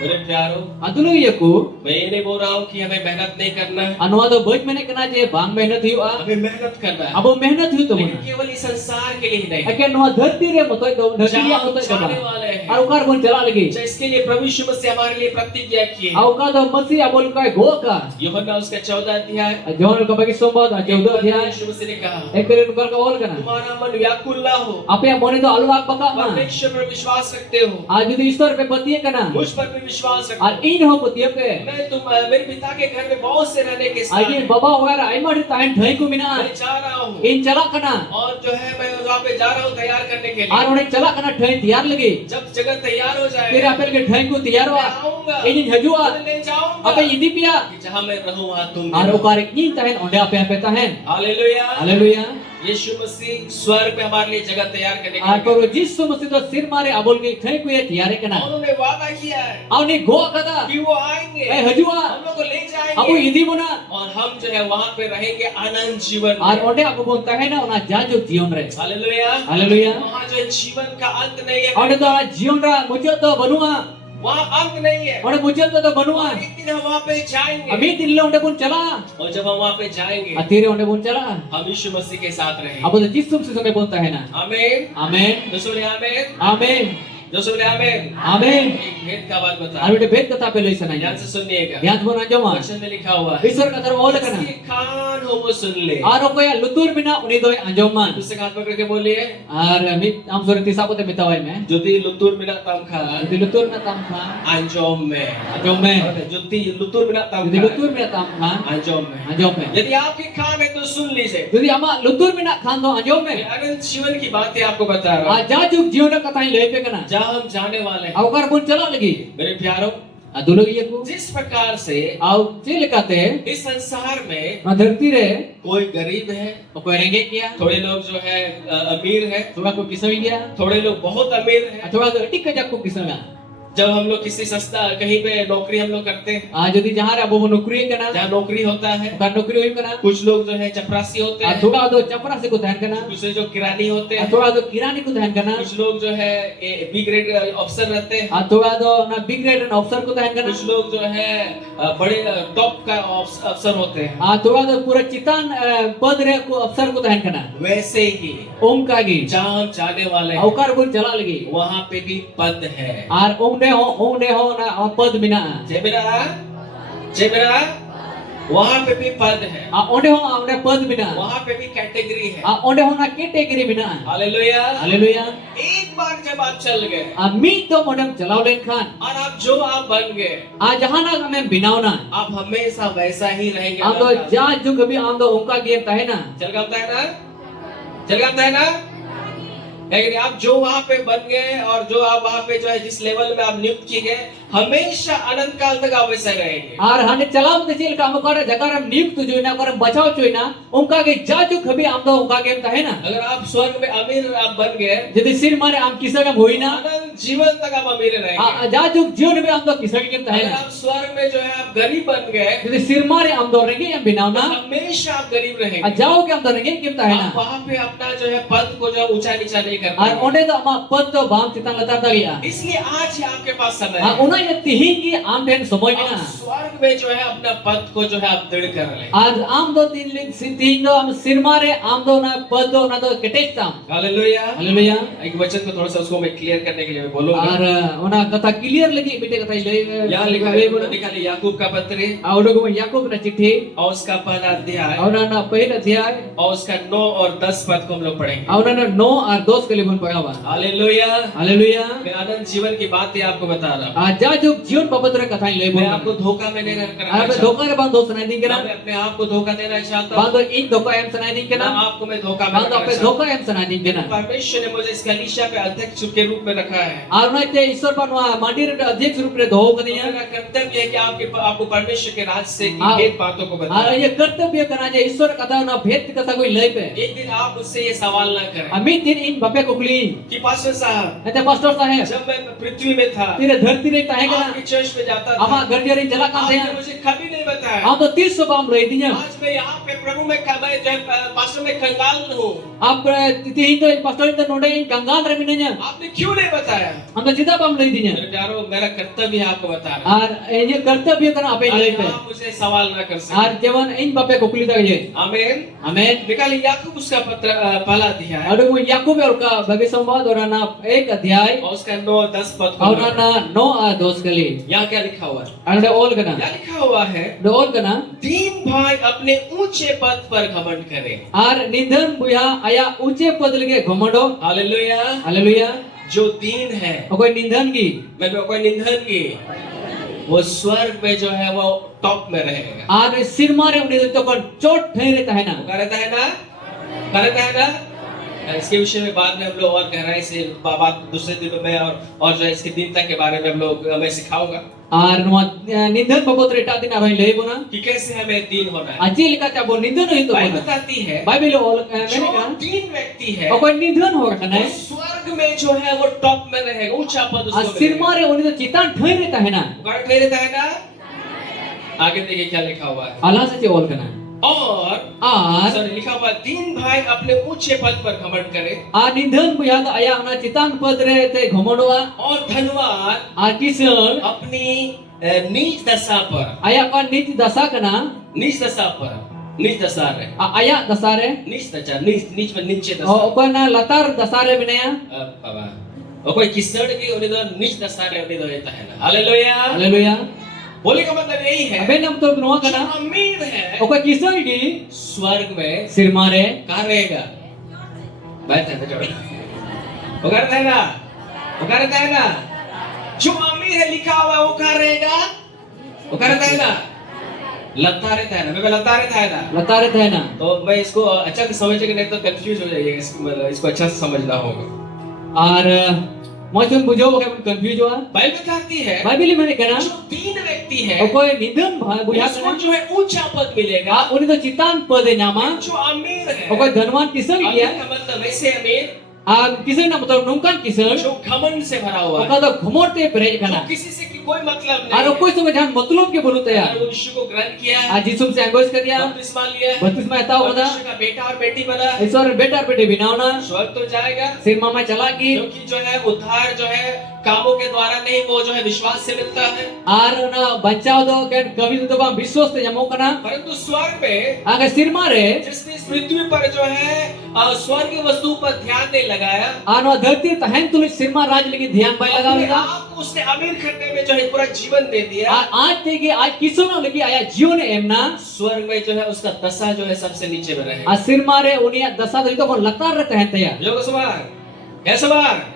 मेरे प्यारों, Aduluyaku, मैं ये नहीं बोल रहा हूँ कि हमें मेहनत नहीं करना है, Anwa do boj mene kana je bang mehnat huyu a. हमें मेहनत करना है, Abo mehnat huyu to लेकिन muna. केवल इस संसार के लिए ही नहीं, Akan no dharti re motoi do dharti जहाँ ya हम motoi जाने do. वाले हैं, Ar ukar bon chala lagi. इसके लिए प्रभु यीशु मसीह हमारे लिए प्रतिज्ञा की है। Au ka do masi abol kai go ka. यूहन्ना उसका 14 अध्याय John ka bagi sombad a 14 adyay. यीशु मसीह ने कहा, Ekere nukar ka ol kana. तुम्हारा मन व्याकुल ना हो, Apa yang mone do alwak baka ma. परमेश्वर पर विश्वास रखते हो, आज यदि ईश्वर पे पतिए kana. मुझ पर भी विश्वास रखो, Ar in ho putiye pe. मेरे पिता के घर में बहुत से रहने के स्थान Agi हैं। baba wara ai ma tain thai ku mina. मैं जा रहा हूँ In chala kana. और जो है मैं वहाँ पे जा रहा हूँ तैयार करने के Ar लिए। one chala kana thai tiyar lagi. जब जगह तैयार हो Kira जाए apel ke thai ku tiyar मैं wa. आऊंगा, Ini hajua. मैं ले जाऊंगा Apa idi pia. कि जहाँ मैं रहूँ वहाँ तुम भी Ar रहो। ukar ni tahen onde ape tahen. Hallelujah. Haleluya. यीशु मसीह स्वर्ग में हमारे लिए जगह तैयार करने के Ar लिए paro jisu masi do sir mare abol ke thai ku ye tiyare और kana. उन्होंने वादा किया है Au ni go kada. कि वो आएंगे, Eh hajua. हम लोग को ले Abu जाएंगे idi muna. और हम जो है वहाँ पे रहेंगे अनंत जीवन Ar में। onde aku bon tahen na ona jajuk jion re. Hallelujah. Haleluya. वहाँ जो है जीवन का अंत नहीं है, Onde do jion ra mujud do banua. वहाँ अंत नहीं है। Onde mujud do banua. और एक दिन हम वहाँ पे जाएंगे Ami tin lo onde bon chala. और जब हम वहाँ पे जाएंगे Atire onde bon chala. हम यीशु मसीह के साथ रहेंगे। Abu do jisu masi sange bon tahen na. आमीन। Amen. जो बोले आमीन, Amen. जो बोले आमीन। Amen. एक भेद का बात बता, Ar bete bet kata pe loi sanai. ध्यान से सुनिएगा। Yat bon anjoma. वचन में लिखा हुआ है, Isor kata ol kana. जिसके कान हो वो सुन ले। Aro ko ya lutur bina uni doi anjoman. दूसरे हाथ पकड़ के बोलिए, Ar mi am sore tisa pote mitawai me. जुदी लुतुर बिना तम खा Jadi lutur na tam khan. अंजोम में, Anjom me. जुदी लुतुर बिना तम Jadi खा lutur bina tam khan. अंजोम में। Anjom me. यदि आपके कान है तो सुन लीजिए। Jadi ama lutur bina khan do anjom मैं me. अनंत जीवन की बातें आपको बता रहा हूँ, Aja juk jion na kata loi pe kana. जहाँ हम जाने वाले हैं। Aukar bon chala lagi. मेरे प्यारों, Adulo iya ku. जिस प्रकार से Au chile kate. इस संसार में Na dharti re. कोई गरीब है, Ko renge kiya. थोड़े लोग जो है अमीर है, Thoda ko kisah gaya. थोड़े लोग बहुत अमीर है। Thoda do tik ka jak ko kisah ga. जब हम लोग किसी सस्ता कहीं पे नौकरी हम लोग करते हैं, Jadi jahan abu nukri kana. जहाँ नौकरी होता है, Bukan nukri hoy kana. कुछ लोग जो है चपरासी होते हैं, Thoda do chapra se ko tahan kana. दूसरे जो किरानी होते हैं, Thoda do kirani ko tahan kana. कुछ लोग जो है बी ग्रेड अफसर रहते हैं, Thoda do na big grade na officer ko tahan kana. कुछ लोग जो है बड़े टॉप का अफसर होते हैं। Thoda do pura chitan pad re ko officer ko tahan kana. वैसे ही Om kagi. जहाँ हम जाने वाले हैं, Aukar bon chala lagi. वहाँ पे भी पद है। Ar onde ho na pad mina. जय मेरा वहाँ पे भी पद है, Onde pad mina. वहाँ पे भी कैटेगरी है। Onde ho na category mina. Hallelujah. Haleluya. एक बार जब आप चल गए Mi to modem chalao len khan. और आप जो आप बन गए, Jahan na kami binaw na. आप हमेशा वैसा ही रहेंगे। Am do ja ju kabi am do onka game tahe na. चल गाता है ना, चल गाता है ना। लेकिन आप जो वहाँ पे बन गए और जो आप वहाँ पे जो है जिस लेवल में आप नियुक्त किए गए, हमेशा अनंत काल तक आप वैसे रहेंगे। Ar hane chalam te chil kam kar jakaram niyukt joina karam bachao choina onka ge ja ju kabi am do onka game tahe na. अगर आप स्वर्ग में अमीर आप बन गए, Jadi sir mare am kisa kam hoina. अनंत जीवन तक आप अमीर रहेंगे। Ja ju jion me am do kisa game tahe अगर na. आप स्वर्ग में जो है आप गरीब बन गए, Jadi sir mare am do renge am binaw तो na. हमेशा आप गरीब रहेंगे। Jao ke am do renge game tahe आप na. वहाँ पे अपना जो है पद को जो है ऊंचा नीचा नहीं कर Ar पाएंगे। onde do ama pad do bam chitan latar da ya. इसलिए आज ही आपके पास समय है। Una ye tihin ki am den somoy आप mina. स्वर्ग में जो है अपना पद को जो है आप दृढ़ कर ले। Ar am do tin do am sir mare am do na pad do na do ketech tam. Hallelujah. Haleluya. एक वचन को थोड़ा सा उसको मैं क्लियर करने के लिए मैं बोलूंगा। Ar ona kata clear lagi bete kata यहाँ लिखा है, लिखा है याकूब का पत्र Audo ko Yakub na चिट्ठी और उसका पहला अध्याय Auna na पहिला अध्याय और उसका 9 और 10 पद को हम लोग पढ़ेंगे। Auna na 9 और 10 के लिए बन पढ़ा हुआ हालेलुया। Haleluya. मैं अनंत जीवन की बातें आपको बता रहा हूँ। Aja juk जीवन पवित्र कथाएं ले मैं बोल आपको धोखा में नहीं करना Ar चाहता। धोखा के बाद दोस्त सुनाई देंगे ना मैं अपने आप को धोखा देना चाहता बाद हूँ, एक धोखा एम सुनाई देंगे ना ना आपको मैं धोखा में बाद रखना पे चाहता हूँ। धोखा एम सुनाई देंगे ना परमेश्वर ने मुझे इस कलीसिया पे अध्यक्ष के रूप में रखा है। और ना ते ईश्वर बनवा मंदिर अध्यक्ष रूप में धो कनिया मेरा कर्तव्य है कि आपको परमेश्वर के राज से की हाँ। भेद बातों को और बताएं। ये कर्तव्य करना है ईश्वर कथा ना भेद कथा कोई ले पे एक दिन आप मुझसे ये सवाल ना करें अमित दिन इन बापे कुकली कि पास्टर साहब, ऐसे पास्टर साहब जब मैं पृथ्वी में था तेरे धरती रे tahe kana. आपके चर्च में जाता था, Ama gerja rin jalan kan आपने saya. मुझे कभी नहीं बताया। Am to 300 bam loi dinya. आज मैं यहाँ पे प्रभु में पास्टर में कंगाल हूँ, Am tihin to pastor to node in kangal re minanya. आपने क्यों नहीं बताया? Am to jida bam loi dinya. मेरे प्यारो, मेरा कर्तव्य है आपको बताना। Ar ye kartavya kana ape loi pe. आप मुझे सवाल ना कर सकते। Ar jawan in bape kokuli ta ye. आमीन। Amen. निकालिए याकूब उसका पत्र पहला अध्याय Adu mo Yakub और का भव्य संवाद और ना एक अध्याय और उसका 9-10 पद और को ना 9 2 कली. यहाँ क्या लिखा हुआ है? Ande all kana. यहाँ लिखा हुआ है, Do all kana. दीन भाई अपने ऊंचे पद पर घमंड करे। Ar nindhan buya aya ऊंचे पद लगे घमंडो. हालेलुया। Haleluya. जो दीन है, कोई निंदन की मैं कोई निंदन की, वो स्वर्ग में जो है वो टॉप में रहेगा। आर सिर मारे उन्हें तो कौन चोट ठहरे है ना. क्या रहता है ना? क्या रहता है ना? इसके विषय में बाद में हम लोग और गहराई से बात दूसरे दिनों में और जो है इसकी दीनता के बारे में हम लोग मैं सिखाऊंगा आर निंदन बबोत रेटा दिन आरोही ले बोना कि कैसे हमें दीन होना है। अजी लिखा था वो निंदन नहीं तो बाइबल बोना. बताती है, बाइबल ऑल मैंने जो कहा दीन व्यक्ति है और कोई निंदन होगा वो ना. स्वर्ग में जो है वो टॉप में रहेगा, ऊंचा पद आ उसको सिर मिलेगा। मारे उन्हें तो चितान ठहरे है ना. गाड़ ठहरे रहता है ना? आगे देखिए क्या लिखा हुआ है। अल्लाह से ऑल करना. और आर सॉरी लिखा हुआ है, दीन भाई अपने ऊंचे पद पर घमंड करे आ निंदन बुया तो आया ना चितान पद रे ते घमंडवा. और धनवान आ किसन अपनी नीच दशा पर, आया का नीच दशा कना. नीच दशा पर, नीच दशा है, आया दसारे नीच दशा, नीच में नीचे दशा। और कोई ना लतार दसारे बिनया. बाबा और कोई किसड़ की उन्हें तो नीच दशा रे उन्हें तो रहता है ना। हालेलुया। हालेलुया. बोले का मतलब यही है, अबे नम तो नोआ जो कना. अमीर है और कोई किसन की स्वर्ग में सिर मारे कहाँ रहेगा? बैठ है वो करता है ना, वो करता है ना। जो अमीर है लिखा हुआ है वो कहाँ रहेगा? वो करता है ना, लता रहता है ना। मैं लता रहता है ना, लतारे थे ना. तो मैं इसको अच्छा से समझेंगे नहीं तो कंफ्यूज हो जाइएगा। इसको अच्छा से समझना होगा। और मौजूद बुझो वो क्या कंफ्यूज हुआ. बाइबल बताती है, बाइबल में कहना जो दीन व्यक्ति है और कोई निंदन बुया उसको कना. जो है ऊंचा पद मिलेगा। उन्हें तो चितान पद है नामा. जो अमीर है, और कोई धनवान किसन अमीर किया. का मतलब वैसे अमीर किसन ना मतलब नुमकान किसन. जो घमंड से भरा हुआ है, ओका तो घमोरते परेज जो कना. किसी से कोई मतलब और नहीं कोई समझ हम मतलब के बोलते है। हैं. वो यीशु को ग्रहण किया, आज यीशु से एंगोज कर दिया. बपतिस्मा लिया, बत्तीसवां एता होगा. परमेश्वर का बेटा और बेटी बना, ईश्वर बेटा और बेटी बिनावना. स्वर्ग तो जाएगा सिर मामा चला की. क्योंकि जो है उद्धार जो है कामों के द्वारा नहीं, वो जो है विश्वास से मिलता है। और ना बचाव दो के कभी तो बा विश्वास से जमो करना. परंतु स्वर्ग में अगर सिर मारे जिसने इस पृथ्वी पर जो है स्वर्ग वस्तु पर ध्यान नहीं लगाया, आनो धरती तहन तुल सिर मार राज लेके ध्यान पाए लगा अपने लेगा. आप को उसने अमीर करने में जो है पूरा जीवन दे दिया। आज देखिए आज किसो ना लेके आया जीवन एमना. स्वर्ग में जो है उसका दशा जो है सबसे नीचे में रहे। आ सिर मारे उन्हें दशा तो कौन लतार रहते हैं तैयार. जो सवार है सवार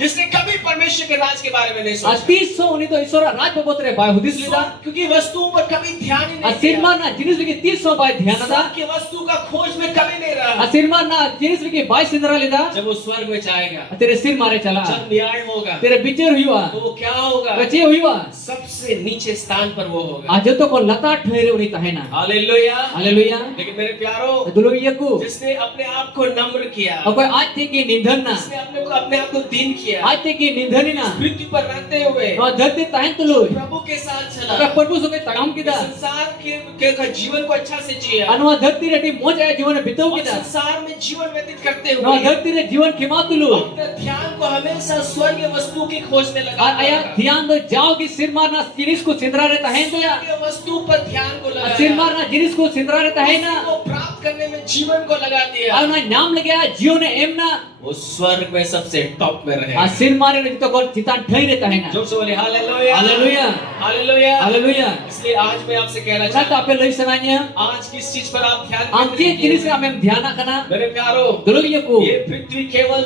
जिसने कभी परमेश्वर के राज के बारे में नहीं आ सोचा, 300 उन्हें तो ईश्वर राज बबोत रे भाई हुदिस लीदा. क्योंकि वस्तुओं पर कभी ध्यान ही आ नहीं सिर दिया। मार ना जिनिस लेके 300 भाई ध्यान दा. स्वर्ग की वस्तु का खोज में कभी नहीं आ रहा। सिर मार ना जिनिस लेके 22 सिंदरा लीदा. जब वो स्वर्ग में जाएगा, तेरे सिर मारे चला. जब न्याय होगा, तेरे बिचर हुआ. तो वो क्या होगा? बचे हुआ. सबसे नीचे स्थान पर वो होगा। आज तो को लता ठहरे उन्हें तहना. हालेलुया। हालेलुया. लेकिन मेरे प्यारो, दुलो यकु जिसने अपने आप को नम्र किया, और कोई आज थे कि निंदन ना. जिसने अपने आप को दीन किया, आज थे कि निंदनी ना. पृथ्वी पर रहते हुए और धरती तहन तुलो. प्रभु के साथ चला, अगर प्रभु सुने तगाम की दा. संसार के जीवन को अच्छा से जिया, अनवा धरती रे मोज आया जीवन बिताओ की और दा. संसार में जीवन व्यतीत करते नवा हुए धरती रे जीवन खिमा तुलो. अपने ध्यान को हमेशा स्वर्गीय वस्तु की खोज में लगा और आया ध्यान दो जाओ कि सिर मारना जिनिस को सिंदरा रहता है तो या. स्वर्गीय वस्तु पर ध्यान को सिर लगाया, मारना जिनिस को सिंदरा रहता है ना. को प्राप्त करने में जीवन को लगा दिया। और ना नाम लगे जीवन एम ना. वो स्वर्ग में सबसे टॉप में रहे। आ सिर मारे ने तो कौन चितान ठहरे रहता है ना. जोर से बोले हालेलुया, हालेलुया. Hallelujah, hallelujah. इसलिए आज मैं आपसे कहना ना चाहता तो आपे लई सनाnya. हूं, आज किस चीज पर आप ध्यान आमचे केंद्रित जिनिस किए? का हम ध्यान रखना. मेरे प्यारो, दुलो यकु. ये पृथ्वी केवल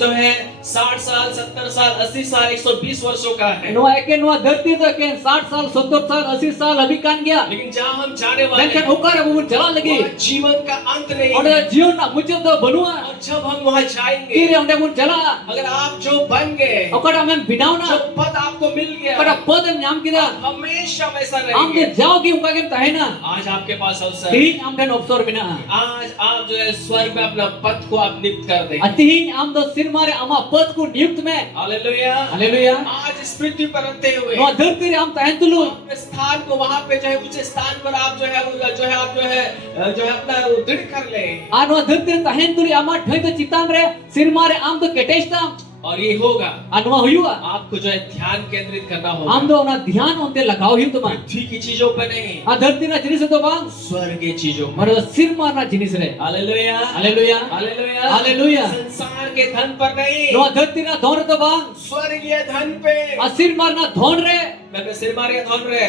जो है 60 साल, 70 साल, 80 साल, 120 वर्षों का है। नवा एके नवा धरती तो के 60 साल 70 साल 80 साल अभी कान गया. लेकिन जहाँ हम जाने वाले लेकिन हैं, उकार वो चला लगे. वहाँ जीवन का अंत नहीं और है। जीवन ना मुझे तो बनुआ. और जब हम वहाँ जाएंगे जाएंगे, Kiri onde pun jala. अगर आप जो बन गए, Okada amem binaw जो na. पद आपको मिल गया, Okada podem nyam kita. हमेशा वैसा Am रहेंगे। de jao ki unka kem tahena. आज आपके पास अवसर है, Tihin am den opsor bina. आज आप जो है स्वर्ग में अपना पद को आप नियुक्त कर दें। Atihin am do sirmare ama pad ko niyukt mein. Hallelujah. Hallelujah. आज इस पृथ्वी पर रहते हुए No dharti re am tahen tulu. अपने स्थान को वहां पे जो है उस स्थान पर आप जो है आप जो है अपना दृढ़ कर ले, Ano dharti re tahen tulu ama dhai to chitan re sirmare am to ketesh tam. और ये होगा Anwa huyuga. आपको जो है ध्यान केंद्रित करना Am होगा do ona dhyan onte lagao hiu tuma. पृथ्वी की चीजों पर नहीं, A dharti na jinis to bang. स्वर्ग की चीजों पर। Mara sirma na jinis re. Hallelujah, Hallelujah. Hallelujah, Hallelujah. संसार के धन पर नहीं, No dharti na dhon to bang. स्वर्गीय धन पे। A sirmar na dhon re. मैं सिर मारे धन रे,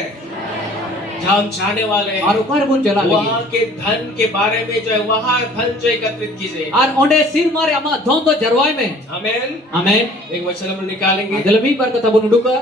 जहाँ हम जाने वाले हैं, Ar ukar bun jala वहाँ lagi. के धन के बारे में जो है वहाँ धन जो एकत्रित कीजिए। Ar onde sirmare ama dhon to jarwai mein. Amen. Amen. एक वचन हम निकालेंगे Adalah bar kata bun duka.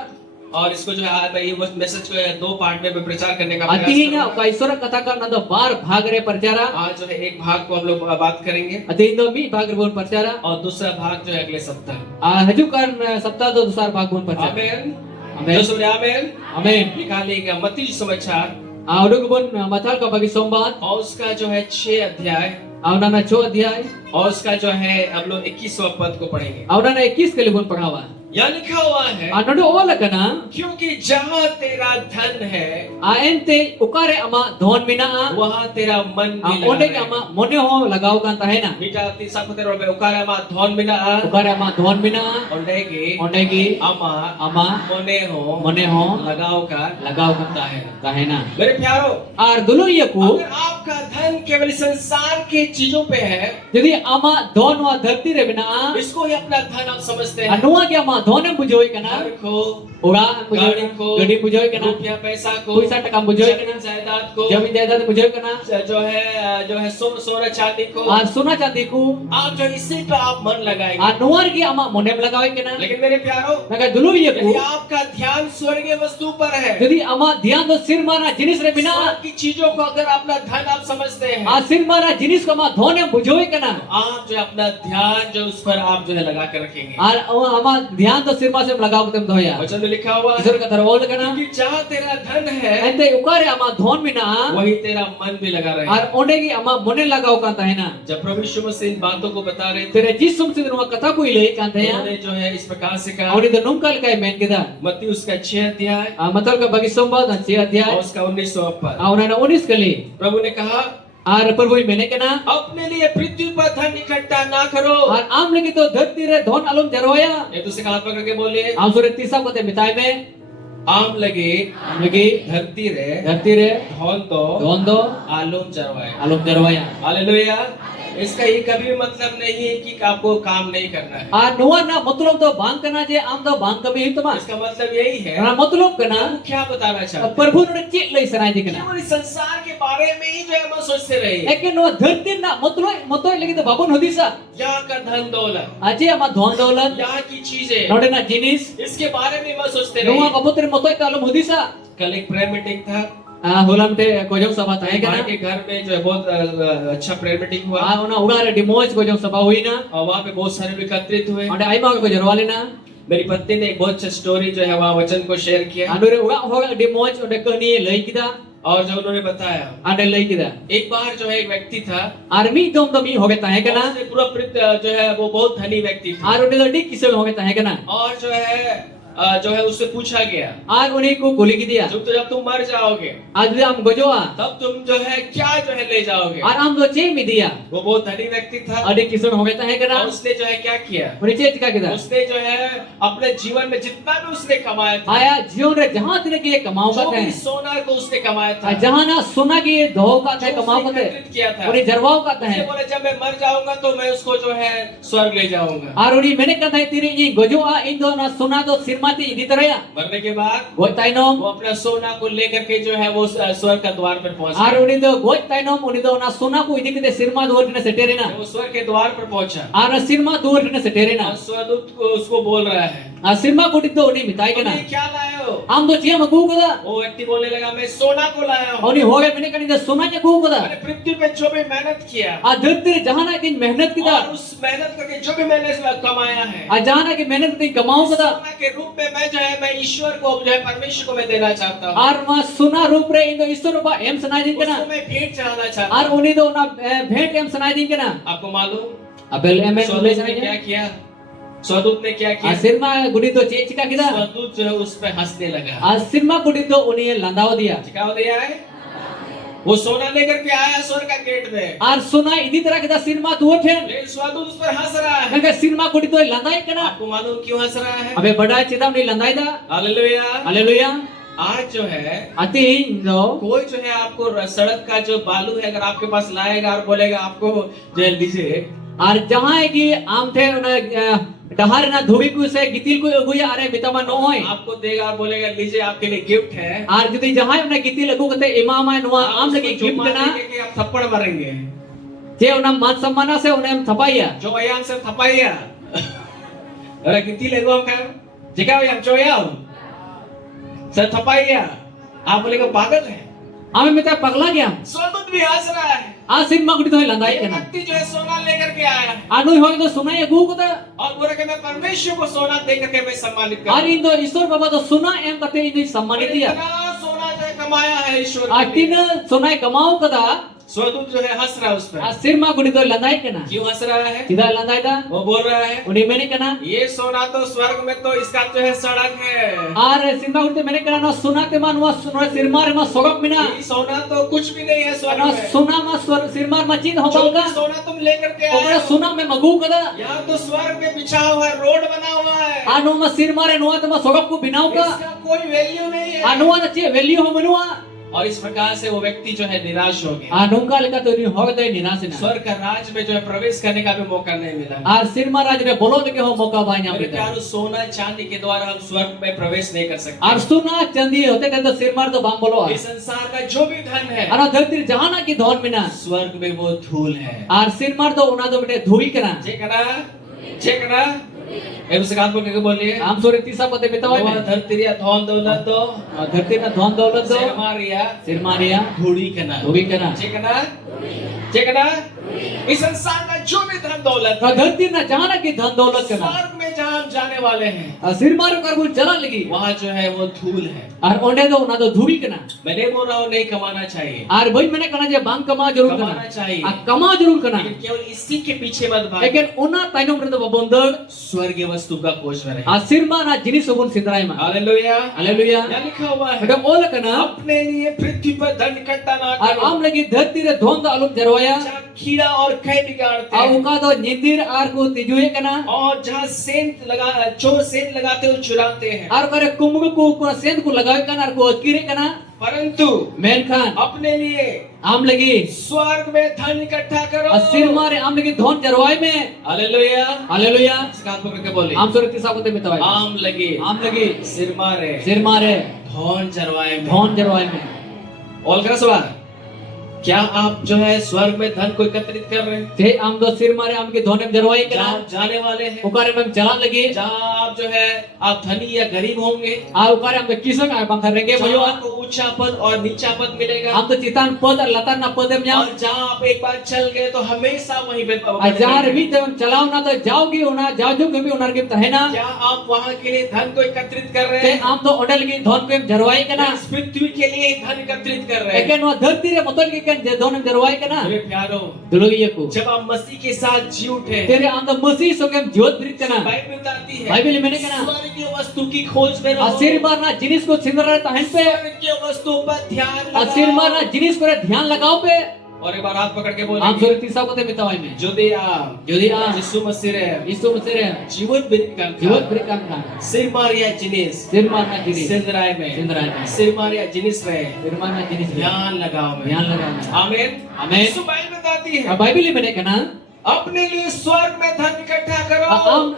और इसको जो है मैं ये मैसेज को है 2 पार्ट में मैं प्रचार करने का प्रयास Atihin करूंगा। na kaisora katakan na do bar bhag re parchara. आज जो है एक भाग को हम लोग बात करेंगे Atihin do mi bhag re bun parchara. और दूसरा भाग जो है अगले सप्ताह। Hajukan sapta do dusar bhag bun parchara. Amen. Amen. जो सुने आमेन। Amen. निकालेंगे मत्ती समाचार Uduk bun matal ka bagi sombat. और उसका जो है 6 अध्याय Aunana 6 अध्याय. और उसका जो है हम लोग 21वां पद को पढ़ेंगे। Aunana 21 kali bun paghawa. यहाँ लिखा हुआ है, Anodo ola kana. क्योंकि जहाँ तेरा धन है Aente ukare ama dhon mina. वहाँ तेरा मन भी लगा Onde ke रहेगा। ama mone ho lagao kan tahena. मीठा तीसरा पद में उकारा मा धन बिना Ukare ama dhon mina. ओंडे के Onde ki अमा ama मोने हो mone ho लगाओ का lagao kan है। tahena. मेरे प्यारो, Ar dulu yaku. अगर आपका धन केवल संसार के चीजों पे है, Jadi ama dhon wa dharti re bina. इसको ही अपना धन आप समझते हैं। Anua ke ama dhon em bujoi kana. घर को, Ora गाड़ी को, gadi bujoi kana. रुपया पैसा को, Puisa taka bujoi जमीन kana. जायदाद को, Jamin jaydad bujoi kana. जो है सोना चांदी को, Ar sona chandi ku. आप जो इसी पे आप मन लगाएंगे। Ar nuar ki ama monem lagawai kana. लेकिन मेरे प्यारो, Naga dulu यदि yaku. आपका ध्यान स्वर्गीय वस्तु पर है, Jadi ama dhyan do sir mara jinis re bina. स्वर्ग की चीजों को अगर अपना धन आप समझते हैं, Ar sir mara jinis ko ama dhon em bujoi kana. आप जो है अपना ध्यान जो उस पर आप जो है लगा कर रखेंगे। Ar ama dhyan do sir ma se lagao tem doya. वचन में लिखा हुआ है Isur ka tarol kana. कि जहाँ तेरा धन है Ente ukare ama dhon bina. वही तेरा मन भी लगा रहे। Ar onde ki ama mone lagao kan tahena. जब प्रभु यीशु मसीह इन बातों को बता रहे थे, Tere jisum se nuwa kata ko ilai kan tahya. उन्होंने जो है इस प्रकार से कहा, Auni do nungkal kai men kita. मत्ती उसका 6 अध्याय Matal ka bagi sombat na 6 और अध्याय. उसका 19वां पद। Auna na 19 kali. प्रभु ने कहा, Ar perbu mene kana. अपने लिए पृथ्वी पर धन इकट्ठा ना करो। Ar am lagi to dharti re dhon alum jarwaya. ये दूसरे का हाथ पकड़ के बोलिए, Am sure tisa ko te mitai me. आम लगे Am lagi धरती रे dharti re धन तो dhon do आलूम चरवाए। alum jarwaya. Hallelujah. इसका ये कभी भी मतलब नहीं है कि आपको काम नहीं करना है। Ar nuwa na matlab to bang kana je am do bang kami him tama. इसका मतलब यही है, Na matlab प्रभु kana. क्या बताना चाहते हैं? Perbu no chik lai sanai je kana. केवल इस संसार के बारे में ही जो है हम सोचते रहे। Eke no dharti na matlab lagi to babun hodisa. यहाँ का धन दौलत, Aje ama dhon daulat. यहाँ की चीजें, Node na jinis. इसके बारे में हम सोचते Nuwa रहे। kaputre motoy ka alum hodisa. कल एक प्रेयर मीटिंग था, Hulam te kojong sabha tahe भाई kana. के घर में जो है बहुत अच्छा प्रेयर मीटिंग हुआ Una ugare di moj kojong sabha huina. और वहाँ पे बहुत सारे लोग एकत्रित हुए। Ande aima ko jarwale na. मेरी पत्नी ने एक बहुत अच्छा स्टोरी जो है वहाँ वचन को शेयर किया Anure uga hoga di moj ode kani lai kita. और जो उन्होंने बताया, Ande lai kita. एक बार जो है एक व्यक्ति था, Armi dom domi hoge tahe kana. उसने पूरा जो है वो बहुत धनी व्यक्ति था Ar ode di kisel hoge tahe kana. और जो है उससे पूछा गया, Ar uni ko kuli ki dia. जब तुम मर जाओगे Ad am gojoa. तब तुम जो है क्या जो है ले जाओगे। Ar am do che mi dia. वो बहुत धनी व्यक्ति था Ade kisel hoge tahe और kana. उसने जो है क्या किया, Uni che tika kita. उसने जो है अपने जीवन में जितना भी उसने कमाया था, Aya जीवन रे जहां तने के कमाओ जो का भी है. सोना को उसने कमाया था, जहां ना सोना की धो का जो है कमाओ उसने का है. एकत्रित किया था, उन्हें जरवाओ का उसने है. बोले जब मैं मर जाऊंगा तो मैं उसको जो है स्वर्ग ले जाऊंगा। Ar uni mene kata है तेरे ये गोजोआ इन्दो ना सोना तो सिरमाती इदी तरया. मरने के बाद Goy tainom. वो अपना सोना को लेकर के जो है वो स्वर्ग का द्वार पर पहुंच Ar गया। uni do goy tainom uni do na सोना को इदी कते सिरमा दूर ने सेटेरेना. वो स्वर्ग के द्वार पर पहुंचा Ar सिरमा दूर ने सेटेरेना. और स्वर्गदूत को उसको बोल रहा है, Ar सिरमा को इदो uni मिताई के ना. तुम ये क्या लाए हो? हो? am do cia magu kada वो व्यक्ति बोलने लगा मैं सोना को लाया हूँ। oni hoge mene kan ida sona nya gu kada मैंने पृथ्वी पे जो भी मेहनत किया a dhirti jahana ki mehnat और kida उस मेहनत करके जो भी मैंने कमाया है a jahana ki mehnat ti kamau kada सोना के रूप में मैं जो है मैं ईश्वर को जो है परमेश्वर को मैं देना चाहता हूँ। ar ma suna rup re indo isor ba em sanai din उसको kana मैं भेंट चढ़ाना चाहता ar हूँ। oni do na bhet em sanai din kana आपको मालूम abel em em स्वदूत ने क्या किया? स्वदूत ने क्या किया? a sirma gudi do che chika kida स्वदूत जो है उस पे हंसने लगा। a sirma gudi do oni landau dia क्या दिया है? वो सोना लेकर के आया स्वर्ग का गेट में, ar suna ini tera kita sirma tu then लेकिन स्वदूत उस पर हंस रहा है। kan sirma gudi do landai kana आपको मालूम क्यों हंस रहा है? abe bada chidam ni landai da hallelujah. haleluya आज जो है ati do कोई जो है आपको सड़क का जो बालू है अगर आपके पास लाएगा और बोलेगा आपको जो है लीजिए, ar jahan ki am the ona dahar na dhubi ku se gitil ku aguya are bitama no hoy आपको देगा और बोलेगा लीजिए आपके लिए गिफ्ट है। ar judi jahan ona gitil agu kate imama nuwa am उसको lagi gift चुम्मा kana देके आप थप्पड़ मारेंगे। je ona mat sammana se ona em thapaiya जो ayam से थपाइया अरे गिनती ले हम खाओ जिका ayam जो ayam से थपाइया आप बोलेगा पागल है। ame meta pagla gya स्वदूत भी हंस रहा है। a sirma gudi do landai ये kana व्यक्ति जो है सोना लेकर के आया anu hoy do sunai agu kata और बोला कि मैं परमेश्वर को सोना दे करके मैं सम्मानित ar करूं। indo isor baba do suna em kate ini sammanit dia इतना सोना जो है कमाया है ईश्वर के लिए। atina sunai kamau kada स्वदूत जो है हंस रहा है उस पर। a sirma gudi do landai kana क्यों हंस रहा है? tidak landai da वो बोल रहा है uni mene kana ये सोना तो स्वर्ग में तो इसका जो है सड़क है, ar sirma gudi mene kana no suna te man wa suna sirma re ma sogok mina ये सोना तो कुछ भी नहीं है स्वर्ग no में। suna ma sirma ma chid जो hobal भी ka सोना तुम लेकर के आए okra हो, suna me magu kada यहाँ तो स्वर्ग में बिछा हुआ है, रोड बना हुआ है, anu ma sirma re nuwa te ma sogok ku binau ka इसका कोई वैल्यू नहीं है। anu na che value ho manua और इस प्रकार से वो व्यक्ति जो है निराश हो गया। anu ka leka to ni hog de ninasina स्वर्ग का राज में जो है प्रवेश करने का भी मौका नहीं मिला। ar sirma raj re bolo de ke ho moka ba nya मेरे pita प्यारों, सोना चांदी के द्वारा हम स्वर्ग में प्रवेश नहीं कर सकते। ar suna chandi hote te to sirma to bam bolo इस संसार का जो भी धन है ana dhartir jahana ki dhon mina स्वर्ग में वो धूल है। ar sirma to una do bete dhui kana check करा एक दूसरे काम को बोलिए। am sore tisa pate bitawai वो me धरती या धन दौलत दो dhartir na dhon daulat do सेमारिया sirma riya धूड़ी कना dhui kana चेक करा इस संसार का जो भी धन दौलत ka dhartir na jahana ki dhon daulat kana स्वर्ग में जहाँ हम जाने वाले हैं sirma ro kar bu jala lagi वहाँ जो है वो धूल है। ar onde do una do dhui kana मैं नहीं बोल रहा हूँ नहीं कमाना चाहिए, ar bhai mane kana je bang kama jarur कमाना kana चाहिए, a kama jarur kana लेकिन केवल इसी के पीछे मत भाग। lekin una tainom re do babondar स्वर्गीय वस्तु का खोज में रहे। a sirma na jinis obun sidrai ma hallelujah. haleluya यहाँ लिखा हुआ है eta ola kana अपने लिए पृथ्वी पर धन इकट्ठा ना ar करो am lagi dharti re dhon da alum jarwaya जहाँ कीड़ा और कै बिगाड़ते a हैं uka do nindir ar ko tijue kana और जहाँ सेंट लगा चोर सेंट लगाते हुए चुराते हैं, ar kare kumgu ko ko send ko lagawe kana ar ko kire kana परंतु menkan अपने लिए am lagi स्वर्ग में धन इकट्ठा करो। a sirma re am lagi dhon jarwai me hallelujah. haleluya इसका हाथ पकड़ के बोले am sore tisa pate bitawai आम लगे am lagi सिर मारे sirma re धन चरवाए में। dhon jarwai me और का सवाल, क्या आप जो है स्वर्ग में धन को एकत्रित कर रहे हैं? te am do sirma re am ki dhon em jarwai जहाँ kana आप जाने वाले हैं, ukare mem chala lagi जहाँ आप जो है आप धनी या गरीब होंगे, a ukare am to kisang ay bang kharenge जहाँ boyo आपको ऊंचा पद और नीचा पद मिलेगा, am to chitan pod ar latar na pod em nyam और जहाँ आप एक बार चल गए तो हमेशा वहीं पे a jar bhi te chalao na to jaogi ona jaoju ke bhi onar ke tahena क्या आप वहाँ के लिए धन को एकत्रित कर रहे te हैं? am to odel ki dhon ko em jarwai kana इस पृथ्वी के लिए धन एकत्रित कर रहे हैं। eken wa dharti re moton ki kan dhon em jarwai kana मेरे प्यारों, dulugi yaku जब आप मसीह के साथ जी उठे, tere am to masih sogem jyot brit kana Bible बताती है Bible में kana स्वर्गीय वस्तु की खोज में रहो। asirma na jinis ko sindra tahen pe स्वर्गीय वस्तु पर ध्यान asirma लगाओ। na jinis ko re dhyan lagao pe और एक बार हाथ पकड़ के am बोलेंगे, sore tisa pate bitawai me यदि आप jodi a यीशु मसीह रे isu masih re जीवन बिता jyot brit kan ka सिर मारिया जिनिस sirma na jinis सिंदराय में Sindray में। सिर मारिया जिनिस रहे sirma na jinis re ध्यान लगाओ में। dhyan lagao आमीन। आमीन। यीशु बाइबल बताती है Bible में kana अपने लिए स्वर्ग में धन इकट्ठा करो।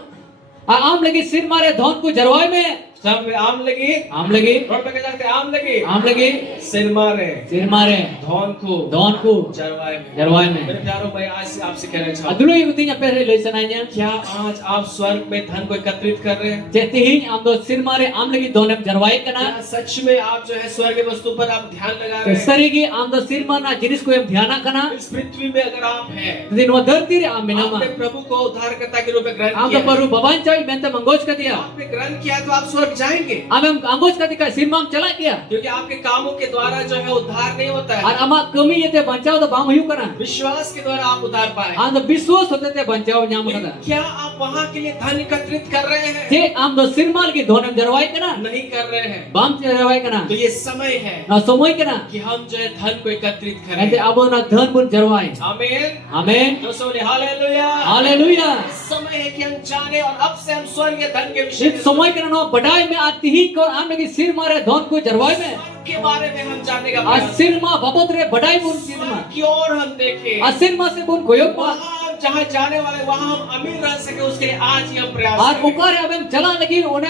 आम लगी सिर मारे धौन को जरवाए में सब आम लगी आम लगी रोड पे जाते आम लगी आम लगी सिर मारे sirmare धौन को donku जरवाए में। jarwai me मेरे प्यारों भाई आज से आपसे कहना चाहता हूँ, adulu ikutin apa lesananya क्या आज आप स्वर्ग में धन को एकत्रित कर रहे हैं? jetihin am do sirmare am lagi donem jarwai kana क्या सच में आप जो है स्वर्ग की वस्तु पर आप ध्यान लगा रहे हैं? sarigi am do sirmana jinis ko em dhyana kana इस पृथ्वी में अगर आप हैं, din wa dharti re am minama आपने प्रभु को उद्धारकर्ता के रूप में ग्रहण am किया do paru baban chai mente mangoj ka diya आपने ग्रहण किया तो आप स्वर्ग जाएंगे, am angoj ka dika sirmam chala diya क्योंकि आपके कामों के द्वारा जो है उद्धार नहीं होता ar है, ama kami yete bancao do bam hiu kana विश्वास के द्वारा आप उद्धार पाए। am do biswas hote te bancao nyam लेकिन kada क्या आप वहाँ के लिए धन एकत्रित कर रहे हैं? je am do sirmal ki donem jarwai kana नहीं कर रहे हैं। bam jarwai kana तो ये समय है na somoy kana कि हम जो है धन को एकत्रित ente करें। abo na dhan bun jarwai आमीन। amen जो बोले हालेलुया। hallelujah समय है कि हम जाने और अब से हम स्वर्गीय धन के विषय एक समय kana no badai me आती ही को am lagi sir mare dhon ko jarwai me स्वर्ग के बारे में हम जानने का a प्रयास sir ma babot re badai bun sir ma की ओर हम देखें। a sir ma se bun koyok ma वहाँ हम जहाँ जाने वाले वहाँ हम अमीर रह सके उसके लिए आज ही हम प्रयास ar करें। ukare abem chala lagi one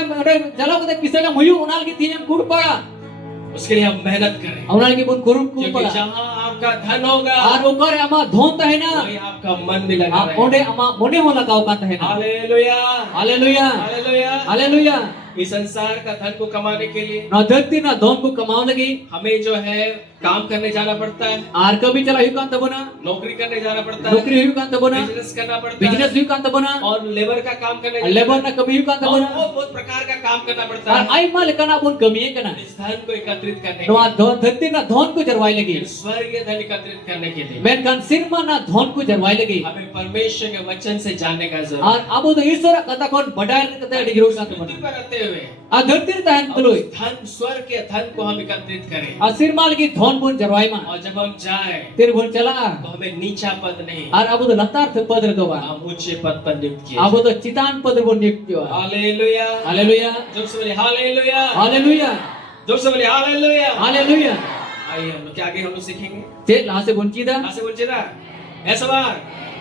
chala ko kise ka muyu unal ki tinyam kur para उसके लिए हम मेहनत करें, unal ki bun kur क्योंकि para जहाँ आपका धन होगा ar ukare ama dhon ta hai na वहीं आपका मन भी लगा a onde रहेगा। ama mone ho lagao ka ta hai na hallelujah. hallelujah hallelujah. hallelujah इस संसार का धन को कमाने के लिए na dharti na dhon ko kamao lagi हमें जो है काम करने जाना पड़ता है, ar kabi chala hiu kan ta bona नौकरी करने जाना पड़ता है, nokri hiu kan ta bona business करना पड़ता business है hiu kan ta bona और लेबर का काम करने जाना labor na kabi hiu kan ta और bona बहुत बहुत प्रकार का काम करना पड़ता ar है ai mal kana bun kami kana इस धन को एकत्रित करने के no लिए, a dharti na dhon ko jarwai lagi फिर स्वर्गीय धन एकत्रित करने के लिए men kan sir ma na dhon ko jarwai lagi हमें परमेश्वर के वचन से जानने का जरूरत ar abo do ishwara kata kon badai kata digro kan ta है। पृथ्वी bona पर रहते हुए a dharti ta han अब tuloi उस धन स्वर्ग के धन को हम एकत्रित करें a sir mal ki dhon bun jarwai ma और जब हम जाए तिर bun chala तो हमें नीचा पद नहीं, ar abo do latar the padre do ba हम ऊंचे पद पर नियुक्त किए abo do chitan padre bun niktyo hallelujah. hallelujah जोर से बोले हालेलुया। hallelujah जोर से बोले हालेलुया। hallelujah आइए हम लोग क्या आगे हम लोग सीखेंगे। je la se bun chida कहाँ से बोल चेदा ऐसा बार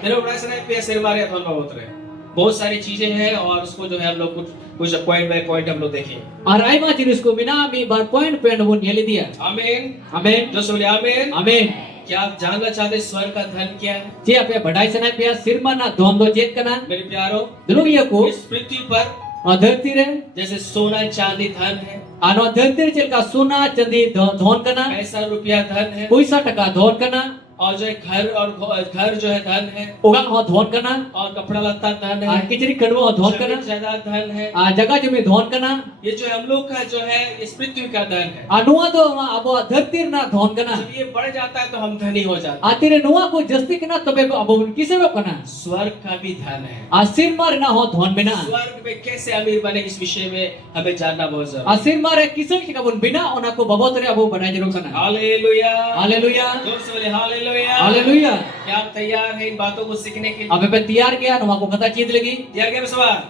तेरे बड़ा से नहीं पिया सिर मारे अथवा बहुत रहे बहुत सारी चीजें हैं और उसको जो है हम लोग कुछ पॉइंट बाय पॉइंट हम लोग देखेंगे। ar ai ma jinis ko bina mi bar point bun yeli dia आमीन। amen जो बोले आमीन। amen क्या आप जानना चाहते हैं स्वर्ग का धन क्या है? je ape badai sana pia sir ma na dhon do jet kana मेरे प्यारों, dulu ye ko इस पृथ्वी पर a dharti re जैसे सोना चांदी धन है, ano dharti re chel ka sona chandi dhon kana पैसा रुपया धन है paisa taka dhon kana और जो है घर जो है धन है oga ho dhon kana और कपड़ा लत्ता धन ar है, kichri kadwa ho dhon kana जमीन जायदाद धन है। a jaga jumi dhon kana ये जो हम लोग का जो है इस पृथ्वी का धन है। a nuwa do abo dharti na dhon kana जब ये बढ़ जाता है तो हम धनी हो जाते हैं। atire nuwa ko jasti kana tobe ko abo kise be kana स्वर्ग का भी धन है। a sir mar na ho dhon bina स्वर्ग में कैसे अमीर बने इस विषय में हमें जानना बहुत जरूरी a sir mar kisem ki kabun bina ona ko babot re abo badai jero है। kana hallelujah. hallelujah जोर से बोले हालेलुया। hallelujah क्या आप तैयार हैं इन बातों को सीखने के लिए? abe pe tiyar kiya nuwa ko kata chid lagi तैयार क्या सवाल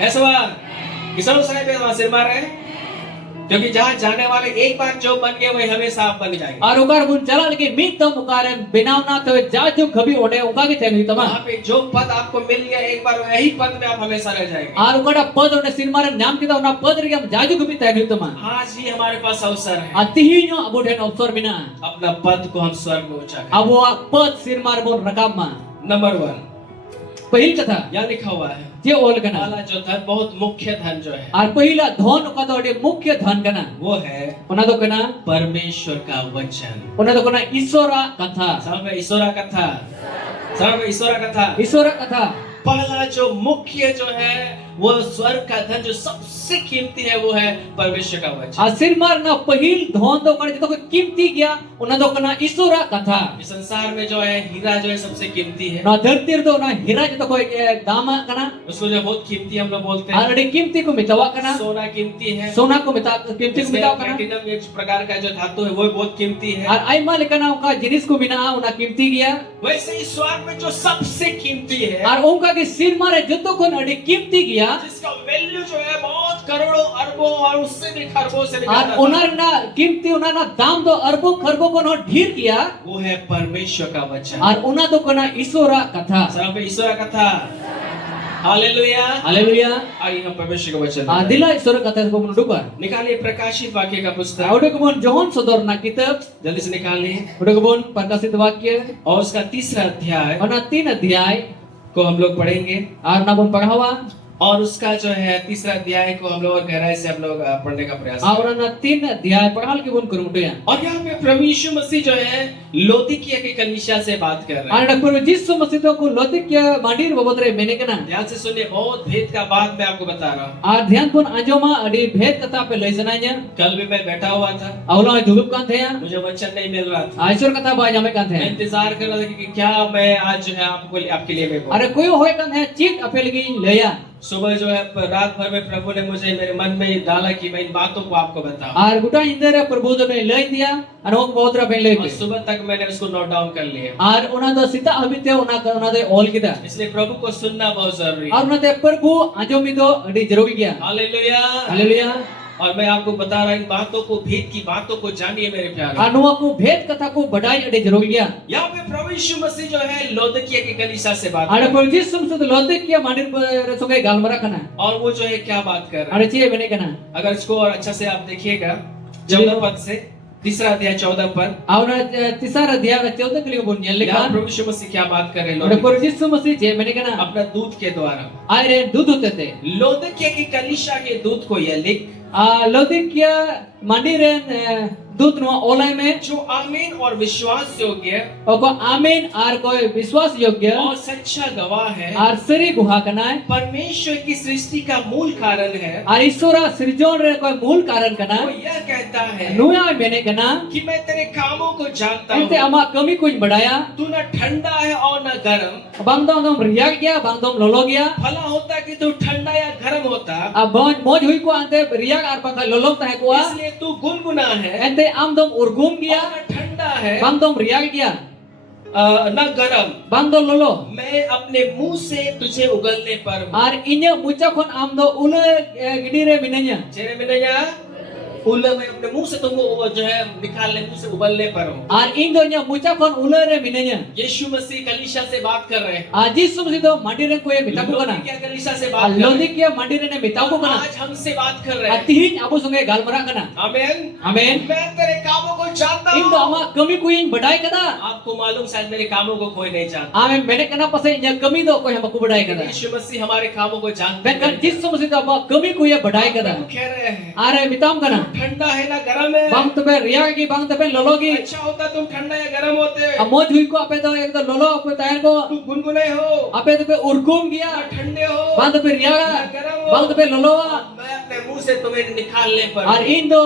है? सवाल किसान समय पे वहां सिर मार रहे हैं, क्योंकि जहाँ जाने वाले एक बार जो बन गए वही हमेशा आप बन जाएंगे। ar ukar bun chala lagi mit to mukare binawna to ja ju khabi ode uka ki tengi tama वहाँ पे जो पद आपको मिल गया एक बार वही पद में आप हमेशा रह जाएंगे। ar ukada pad one sir mar naam kita ona pad re ja ju khabi tengi tama आज ही हमारे पास अवसर है atihinyo abo den opsor bina अपना पद को हम स्वर्ग में ऊंचा करें। abo pad sir mar bun rakam ma number 1 pahil katha यहाँ लिखा हुआ है je ol kana पहला जो धन बहुत मुख्य धन जो है ar pahila dhon uka to ode mukhya dhan kana वो है ona do kana परमेश्वर का वचन। ona do kana ishwara katha सब में ईश्वरा कथा, सब में ईश्वरा कथा। ishwara katha पहला जो मुख्य जो है वो स्वर्ग का धन जो सबसे कीमती है वो है परमेश्वर का वचन। a sir mar na pahil dhon do kana to ko kimti gya ona do kana ishwara katha इस संसार में जो है हीरा जो है सबसे कीमती है, na dharti do na hira to ko dama kana उसको जो बहुत कीमती हम लोग बोलते ar हैं। ade kimti ko mitawa kana सोना कीमती है, sona ko kimti ko mitawa kana platinum एक प्रकार का जो धातु है वो भी बहुत कीमती है। ar ai mal kana uka jinis ko bina ona kimti gya वैसे ही स्वर्ग में जो सबसे कीमती है, ar onka ke sir mar joto ko ade kimti gya जिसका वैल्यू जो है बहुत करोड़ों अरबों और उससे भी खरबों से भी ar ज्यादा onar na kimti onar na dam do arbo kharbo ko no dhir gya वो है परमेश्वर का वचन। ar ona do kana ishwara katha सब ईश्वर कथा हालेलुया। Haleluya. आइए हम परमेश्वर का वचन Dila isura kata ko menduka. निकालिए प्रकाशित वाक्य का पुस्तक, Udah kebun Johon sodor na kitab. जल्दी से निकालिए, Udah kebun Perkasit Wakya. और उसका तीसरा अध्याय Ona 3 adhyay. को हम लोग पढ़ेंगे, Nabon paghawa. और उसका जो है तीसरा अध्याय को हम लोग और गहराई से हम लोग पढ़ने का प्रयास करेंगे। Ona na 3 adhyay paghal kebun kurumutuya. और यहाँ पे प्रभु यीशु मसीह जो है लौदीकिया की कलीसिया से बात कर रहे हैं। Ada Prabhu Yesus Masih ko lodik ya mandir babotre mene kana. ध्यान से सुनिए, बहुत भेद का बात मैं आपको बता रहा हूँ। ध्यान pun anjoma adi bhed kata pe loi sananya. कल भी मैं बैठा हुआ था, Aula jugup kan thaya. मुझे वचन नहीं मिल रहा था, Aisur kata ba jame kan मैं thaya. इंतजार कर रहा था कि क्या मैं आज जो है आपके लिए मैं बोलूं। Are koi hoy kan thaya chit ape lagi leya. सुबह जो है रात भर में प्रभु ने मुझे मेरे मन में डाला कि मैं इन बातों को आपको बताऊं, Ar guta indera Prabhu do ne loi dia. Anok botra pe loi. और सुबह तक मैंने उसको नोट डाउन कर लिया। Ar ona do sita habite ona de all kita. इसलिए प्रभु को सुनना बहुत जरूरी है। Ar ona de Prabhu anjomi do adi jarugi gya. Hallelujah. Haleluya. और मैं आपको बता रहा हूं, इन बातों को, भेद की बातों को जानिए मेरे प्यारे। Anuwa ko bhed kata ko badai adi jarugi gya. यहाँ पे प्रभु यीशु मसीह जो है लौदीकिया की कलीसिया से बात कर Ada रहे हैं। Prabhu Yesus Masih lodik ya mandir sungai galmara kana. और वो जो है क्या बात कर रहे हैं, Ada cie bene kana. अगर इसको और अच्छा से आप देखिएगा 14 पद से, तीसरा अध्याय 14 पद, Auna tisar adhyay na 14 kali bun यहाँ yellikan. प्रभु यीशु मसीह क्या बात कर रहे हैं Ada लौदीकिया, Prabhu Yesus Masih cie bene kana. अपना दूत के द्वारा। Aire dudut tete. लौदीकिया की कलीसिया के दूत को यह लिख, Lodik ya mandiren दूत नुआ ओलाई में जो आमीन और विश्वास योग्य ओको आमीन आर कोई विश्वास योग्य और सच्चा गवाह है, आर सरी गुहा कनाय परमेश्वर की सृष्टि का मूल कारण है। आर ईश्वरा सृजन रे कोई मूल कारण कना वो यह कहता है नुया मेने कना कि मैं तेरे कामों को जानता एते हूँ, अमा कमी कुछ बढ़ाया तू न ठंडा है और न गर्म। बांगदम दम रिया गया बांगदम लोलो गया भला होता कि तू ठंडा या गर्म होता, अब मौज हुई को अंते रिया आर पंखा लोलो तहे को इसलिए तू गुनगुना है एते आमदम उर्गुम गया और न ठंडा है बांगदम रिया गया न गर्म। बांगदम लोलो मैं अपने मुंह से तुझे उगलने पर हूँ। आर इन्या मुचा खन आमदो उले गिडीरे मिनन्या चेहरे में नहीं आया? उल्ले मैं अपने मुंह से तुमको वो जो है निकालने, मुंह से उबलने पर हूँ। आर इन दो न्या मुचा खन उले रे मिनन्या यीशु मसीह कलीसिया से बात कर रहे हैं। आज यीशु मसीह तो मंदिर को ये मिताको कना लौदीकिया कलीसिया से बात कर रहे लोदी के मंदिर ने मिताको हैं। कना आज हमसे बात कर रहे हैं। अतिहीन अबो संगे गालमरा कना आमीन। आमीन मैं तेरे कामों को जानता इन तो हूँ। अमा कमी कुइन बढ़ाई कना आपको मालूम शायद मेरे कामों को कोई नहीं जानता। आमे मैंने कना पसे न्या कमी दो कोई हमको बढ़ाई कना यीशु मसीह हमारे कामों को जानते मैं कर यीशु मसीह तो अमा कमी को ये बढ़ाई कना वो कह रहे हैं आरे मिताम कना ठंडा है ना गर्म है। बांग तबे रिया की बांग तबे लोलोगी अच्छा होता तुम ठंडा या गर्म होते, अमोज हुई को अपे तो एक तो लोलो अपे तायर को तुम गुनगुने हो, अपे तबे उर्कुम गया ठंडे हो, बांग तबे रिया बांग तबे लोलोवा मैं अपने मुंह से तुम्हें निकालने पर और इन दो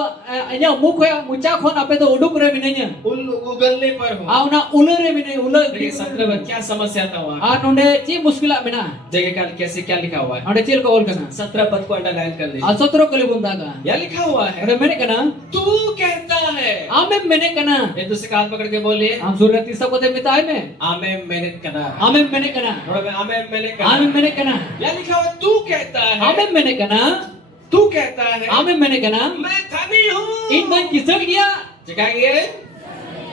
न्या मुख है मुचा खन अपे तो उडुक रे मिनन्या उगलने पर हूँ। आवना उले रे मिने उले देखिए 17 में क्या समस्या था वहाँ, आ नोंडे ची मुश्किला मेना जगह का कैसे क्या लिखा हुआ है? अंडे चेल को ओल कना 17 पद को अंडरलाइन कर लीजिए। आ सतरो कले बुंदा का यह लिखा हुआ है, अरे मैंने कना तू कहता है। आमे मैंने कना एक दूसरे का हाथ पकड़ के बोलिए, हम सूर्य तीसरा को दे मिताय में आमे मैंने कना। आमे मैंने कना थोड़ा में आमे मैंने कना। आमे मैंने कना यह लिखा हुआ, तू कहता है, आमे मैंने कना तू कहता है, आमे मैंने कना मैं धनी हूँ। इन दो किसक गया चिकागिए,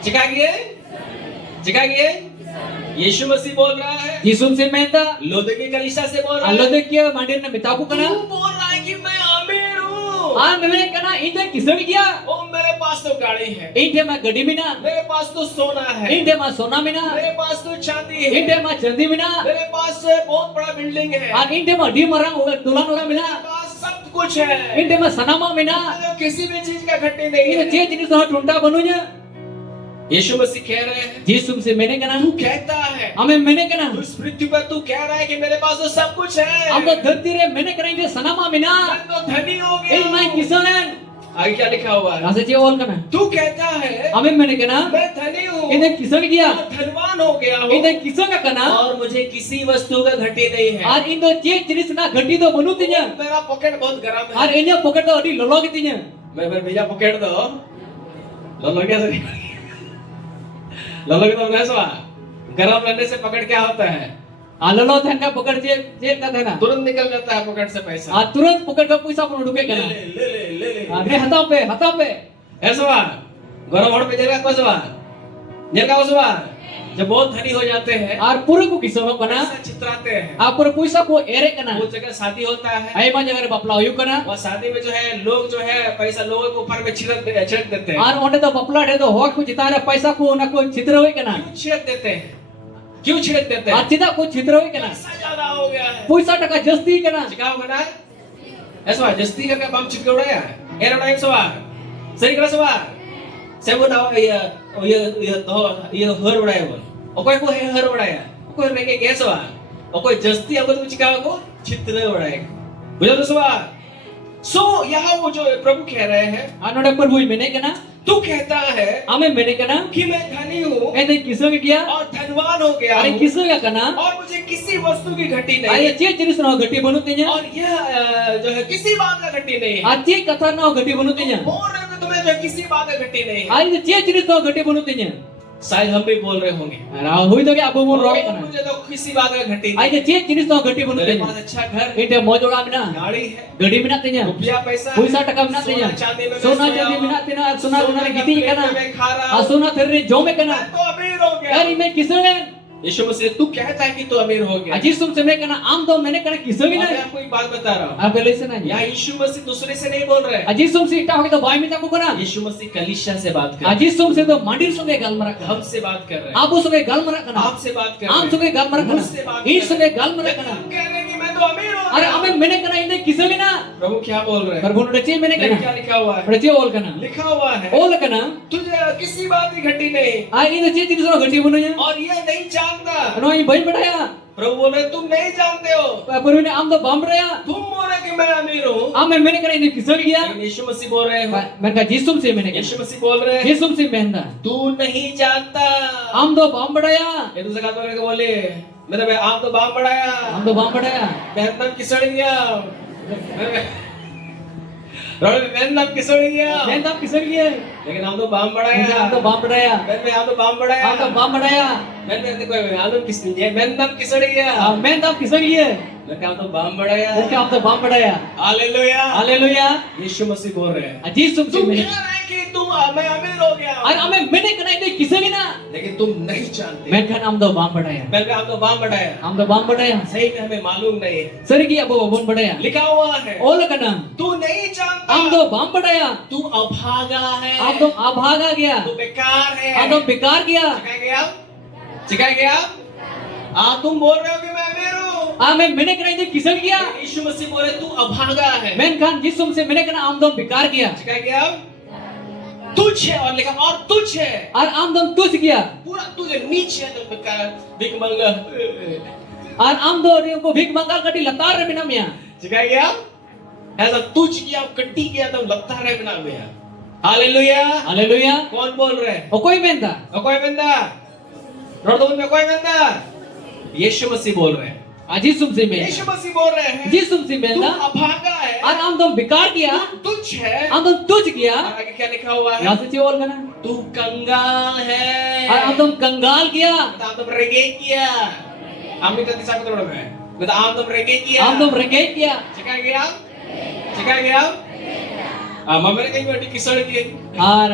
चिकागिए, चिकागिए। यीशु मसीह बोल रहा है, यीशु से मेंदा लौदीकिया कलीसिया से बोल रहा अल्लो है, देखिए मंदिर ने मिताको कना तू बोल रहा है कि मैं अमीर हूँ। आ मैंने कना इन दो किसक गया ओ मेरे पास तो गाड़ी है, इन दे मा गडी मिना मेरे पास तो सोना है, इन दे मा सोना मिना मेरे पास तो चांदी इन है, दे मा चंदी मिना मेरे पास तो बहुत बड़ा बिल्डिंग है, और इन दे मा डी मरंग दुल्हन होगा मिना मेरे पास सब कुछ है, इन दे मा सनामा मिना किसी भी चीज का घटी नहीं इन है। चे जिनिस हो टुंटा बनुnya यीशु मसीह कह रहे हैं, यीशु से मैंने कना तू कहता है, हमें मैंने कना तू इस पृथ्वी पर तू कह रहा है कि मेरे पास तो सब कुछ है, अब तो धरती रे मैंने करेंगे सनामा मिना मैं तो धनी हो इन मैं गया। किसान है आगे क्या लिखा हुआ है? ऐसे चे ओल कना तू कहता है, हमें मैंने कना मैं धनी हूँ, इन्हें किसान किया मैं धनवान हो गया हूँ, इन्हें किसान का कना और मुझे किसी वस्तु का घटी नहीं है, और इन दो चे जिनिस ना घटी तो बनु तिnya मेरा पॉकेट बहुत गर्म और है। इन्हें पकड़ तो अडी लोलो की तिnya मैं भैया पॉकेट दो, लोलो क्या सही, लोलो की तो नहीं सुना, गर्म रहने से पकड़ क्या होता है? आ लोलो थे का पकड़ जे जेल का था ना तुरंत निकल जाता है पॉकेट से पैसा। आ तुरंत पकड़ का पैसा अपन उड़के ले कना ले ले ले ले अरे हता पे ऐसा गरम होड़ पे जेला कसवा Nyel kau semua. जब बहुत धनी हो जाते हैं Ar pura ko kisah kana. ऐसा चित्राते हैं A pura puisa ko ere kana. वो जगह शादी होता है Ay ma jagar bapla hoyu kana. वह शादी में जो है लोग जो है पैसा लोगों के ऊपर में छिड़क देते हैं Ar onde to bapla de to hok ko jitara paisa ko na ko chitra hoy kana. क्यों छिड़क देते हैं क्यों छिड़क देते Ar हैं chida ko chitra hoy kana. पैसा ज्यादा हो गया है Puisa taka jasti kana. चिकाओ बना ऐसा जस्ती करके बम चिपके उड़ाया एरो टाइम सवार सही करा सवार से वो ना ये हर उड़ाया वो और कोई हर उड़ाया कोई नहीं गैस सवार और कोई जस्ती आपको तो चिकाओ को चित्र उड़ाएगा बुझा तो सवार सो यहाँ वो जो प्रभु कह रहे हैं Ar onde par bui mene kana. तू कहता है Ame mene kana. कि मैं धनी हूँ Ende kisah ke kia. और धनवान हो गया Are हूँ kisah ka kana. और मुझे किसी वस्तु की घटी नहीं Ay che jenis no gati banutinya. और यह जो है किसी बात का घटी नहीं है Ar che kata no gati banutinya. बोल रहे हो कि तुम्हें जो किसी बात का घटी नहीं है Ay che jenis no gati banutinya. शायद हम भी बोल रहे होंगे Ra hui to ke abu mon roy "O, kana. मुझे तो किसी बात का घटी Ay नहीं che jenis no gati मेरे पास banutinya. अच्छा घर है Ite mo joga mina. गाड़ी है Gadi mina tinya. रुपया पैसा है, Puisa taka mina सोना tinya. चांदी में मैं Sona सोया jadi हूँ, mina tina. Sona सोने guna का giti प्लेट kana. में मैं खा रहा हूँ Asuna therre jome kana. मैं तो अमीर हो गया Ari me kisah kan. यीशु मसीह तू कहता है कि तू अमीर हो गया Aji sum se me kana am do mene kana kisah मैं mina. आपको एक बात बता रहा हूँ Abe lese na. यहाँ यीशु मसीह दूसरे से नहीं बोल रहे हैं Aji sum se ita hoki to bai mita ko kana. यीशु मसीह कलीसिया से बात कर रहे Aji sum se to mandir sunge galmara हैं kana. हमसे बात कर रहे हैं Abu sunge galmara kana. आपसे बात कर रहे Am हैं sunge galmara मुझसे kana. बात Ii कर sunge रहे हैं। galmara लेकिन kana. हम कह रहे हैं कि मैं तो अमीर हो Are गया ame mene kana inde kisah mina. प्रभु क्या बोल रहे हैं Prabhu no deci mene देखिए kana. क्या लिखा हुआ है Deci ol kana. लिखा हुआ है Ol kana. तुझे किसी बात की घटी नहीं Ay inde che jenis no gati banunya. और ये नहीं जानता No ai bai badaya. प्रभु बोल रहे तुम नहीं जानते हो Prabhu ne am do bambraya. तुम बोल रहे कि मैं अमीर हूँ Ame mene kana inde kisah लेकिन gya. यीशु मसीह बोल रहे हो Men ka jisum se mene यीशु kana. मसीह बोल रहे हैं Jisum se menda. तू नहीं जानता Am do bambraya. ये दूसरे का तो बोले मतलब आप तो बाप बढ़ाया Am do bambraya. मैं एकदम किसड़ गया मैं एकदम किसड़ गया Men dam kisah gya. लेकिन हम तो बाप बढ़ाया Am do bambraya. मैं हम तो बाप बढ़ाया Am do bambraya. मैं कोई हम तो किस मैं एकदम किसड़ गया Men dam kisah gya. मैं हम तो बाप बढ़ाया Porque am do bambraya. Hallelujah Hallelujah. यीशु मसीह बोल रहे हैं Aji sum se तुम mene. कह रहे हैं कि तुम मैं अमीर हो गया Ay ame mene kana inde kisah gina. लेकिन तुम नहीं जानते Men kan am do bambraya. पहले हम तो बाप बढ़ाया Am do bambraya. सही में हमें मालूम नहीं है Sergi abu babon badaya. लिखा हुआ है Ol kana. तू नहीं जानता Am do bambraya. तू अभागा है Am do abhaga gya. तू बेकार है Am do bekar gya. सिखाया गया सिखाया गया तुम बोल रहे हो कि मैं अमीर हूँ Ame mene kana inde kisah gya. यीशु मसीह बोले तू अभागा है Men kan jisum se mene kana am do bekar gya. सिखाया गया तुझ है और लिखा और तुझ है Ar am do tuj gya. पूरा तुझे नीचे है तो बेकार भीख मांगा Ar am do ri ko bhik mangal kati latar re mina mia. सिखाया गया ऐसा तुझ किया कट्टी किया तो लगता रहे बिना में हालेलुया Hallelujah. कौन बोल रहे हैं O koi menda. कोई बंदा रोड में कोई बंदा यीशु मसीह बोल रहे हैं Aji sum se mena. यीशु मसीह बोल रहे हैं Jisum se तू menda. अभागा है Ar am do bekar gya. तुझ है Am do tuj और gya. आगे क्या लिखा हुआ है Ya se ol kana. तू कंगाल है Ar am do kangal gya. आप तो रेगे किया हम भी तो साथ में है बता आप तो रेगे किया Am do rengek gya. सिखाया गया मम्मी ने कहीं बेटी किसड़ दी Ar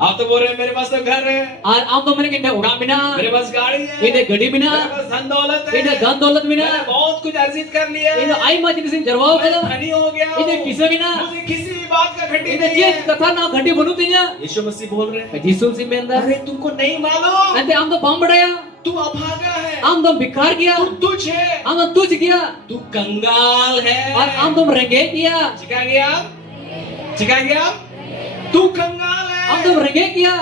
आप तो बोल रहे हैं मेरे पास तो घर है ar am do mene kinde ura mina. मेरे पास गाड़ी है Inde gadi मेरे mina. पास धन दौलत है Inde dan dolat mina. मैंने बहुत कुछ अर्जित कर लिया Inde है ai ma jinisin jarwao मैं kada. धनी हो गया Inde हूँ kisah gina. मुझे किसी भी बात का घटी Inde नहीं je है katha na ghati banu tinya. यीशु मसीह बोल रहे हैं Jisum se menda. अरे तुमको नहीं मालूम Ante am do bambadaya. तू अभागा है Am do bekar gya. तू तुझ है Am do tuj gya. तू कंगाल है Ar am do rengek gya. सिखाया गया तू कंगाल Am do है rengek gya.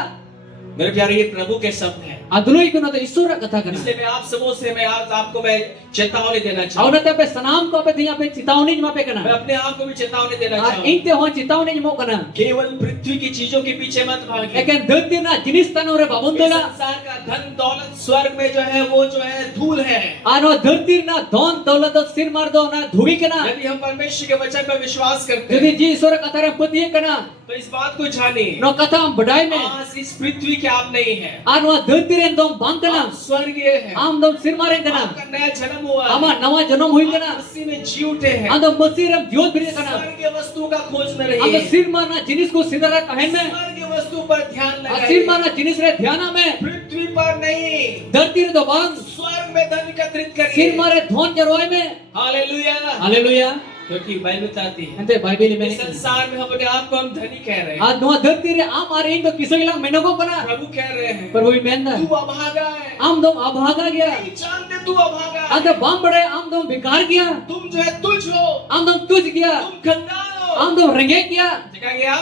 मेरे प्यारे ये प्रभु के शब्द हैं Adunoi kuna to isura katha kana. इसलिए मैं आप सबों से मैं आज आपको मैं चेतावनी देना चाहूँ Auna te pe sanam ko pe diya pe chitauni jma pe मैं kana. अपने आप को भी चेतावनी देना Ar चाहूँ inte ho chitauni jmo kana. केवल पृथ्वी की चीजों के पीछे मत भागिए Eken dhati na jinis tano re इस babundola. संसार का धन दौलत स्वर्ग में जो है वो जो है धूल है Ano dhati na don dolat sir mar do na dhugi kana. यदि हम परमेश्वर के वचन पर विश्वास करते Jadi हैं ji isura katha re putiye kana. तो इस बात को जानिए No katha am badai me. आज इस पृथ्वी के आप नहीं है Ano dhati ren dom bang kana. आप स्वर्गीय है Am dom sir maren kana. आपका नया जन्म हुआ है Ama nawa janam hui आप kana. मसीह में जी उठे हैं Ando masir am jyot bire kana. स्वर्गीय वस्तुओं का खोज में Ando रहिए sir mar na jinis ko sidara kahen me. स्वर्गीय वस्तु पर ध्यान Asin लगाइए, mana jenis re dhyana me पृथ्वी पर नहीं, dharti re do bang स्वर्ग में धन एकत्रित sin करिए। mare dhon jaroi me hallelujah. haleluya क्योंकि बाइबल बताती है ente bible me इस संसार में हम अपने आप को हम धनी कह रहे हैं, ad no dharti re am are indo kisailang menogo kana प्रभु कह रहे हैं prabhu menda तू अभागा है, am dom abhaga gya नहीं जानते तू अभागा है, ad bam bade am dom bikar gya तुम जो है तुझ हो, am dom tuj gya तुम कंगाल हो। am dom renge gya सिखा गया,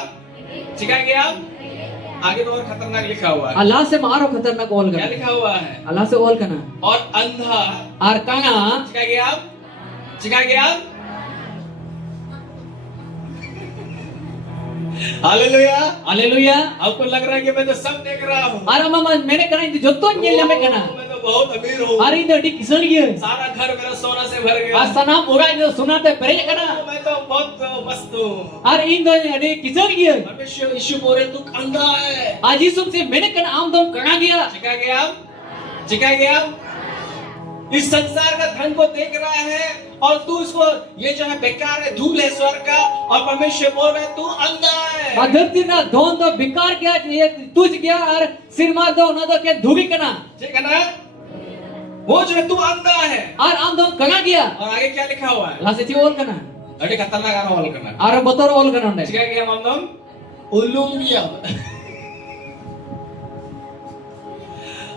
सिखा गया। आगे तो और खतरनाक लिखा हुआ है, Allah se maro khatarnak ol क्या kana लिखा हुआ है? Allah se ol kana और अंधा, ar kanga सिखा गया, सिखा गया। हालेलुया। haleluya आपको लग रहा है कि मैं तो सब देख रहा हूँ, ara mama mene kana indo jotto nyel me kana मैं तो बहुत अमीर हूँ, ar indo di kisal gya सारा घर मेरा सोना से भर गया, asanam ura indo sunate pere kana मैं तो बहुत मस्त हूँ। ar indo di kisal gya परमेश्वर यीशु बोले तू अंधा है, आज यीशु से मैंने कहा am dom kanga gya सिखा गया, सिखा गया। इस संसार का धन को देख रहा है और तू इसको ये जो है बेकार है, धूल है स्वर्ग का, और परमेश्वर बोल रहे तू अंधा है। धरती ना धोन दो बिकार गया ये तुझ गया और सिर मार दो ना दो के धुगी कना ठीक है ना, वो जो है तू अंधा है। और आम दो कना गया और आगे क्या लिखा हुआ है? लासे ची ओल कना अरे खतरनाक आ रहा करना, और बतौर ओल कना उन्हें ठीक है क्या मामला? उलूंगिया।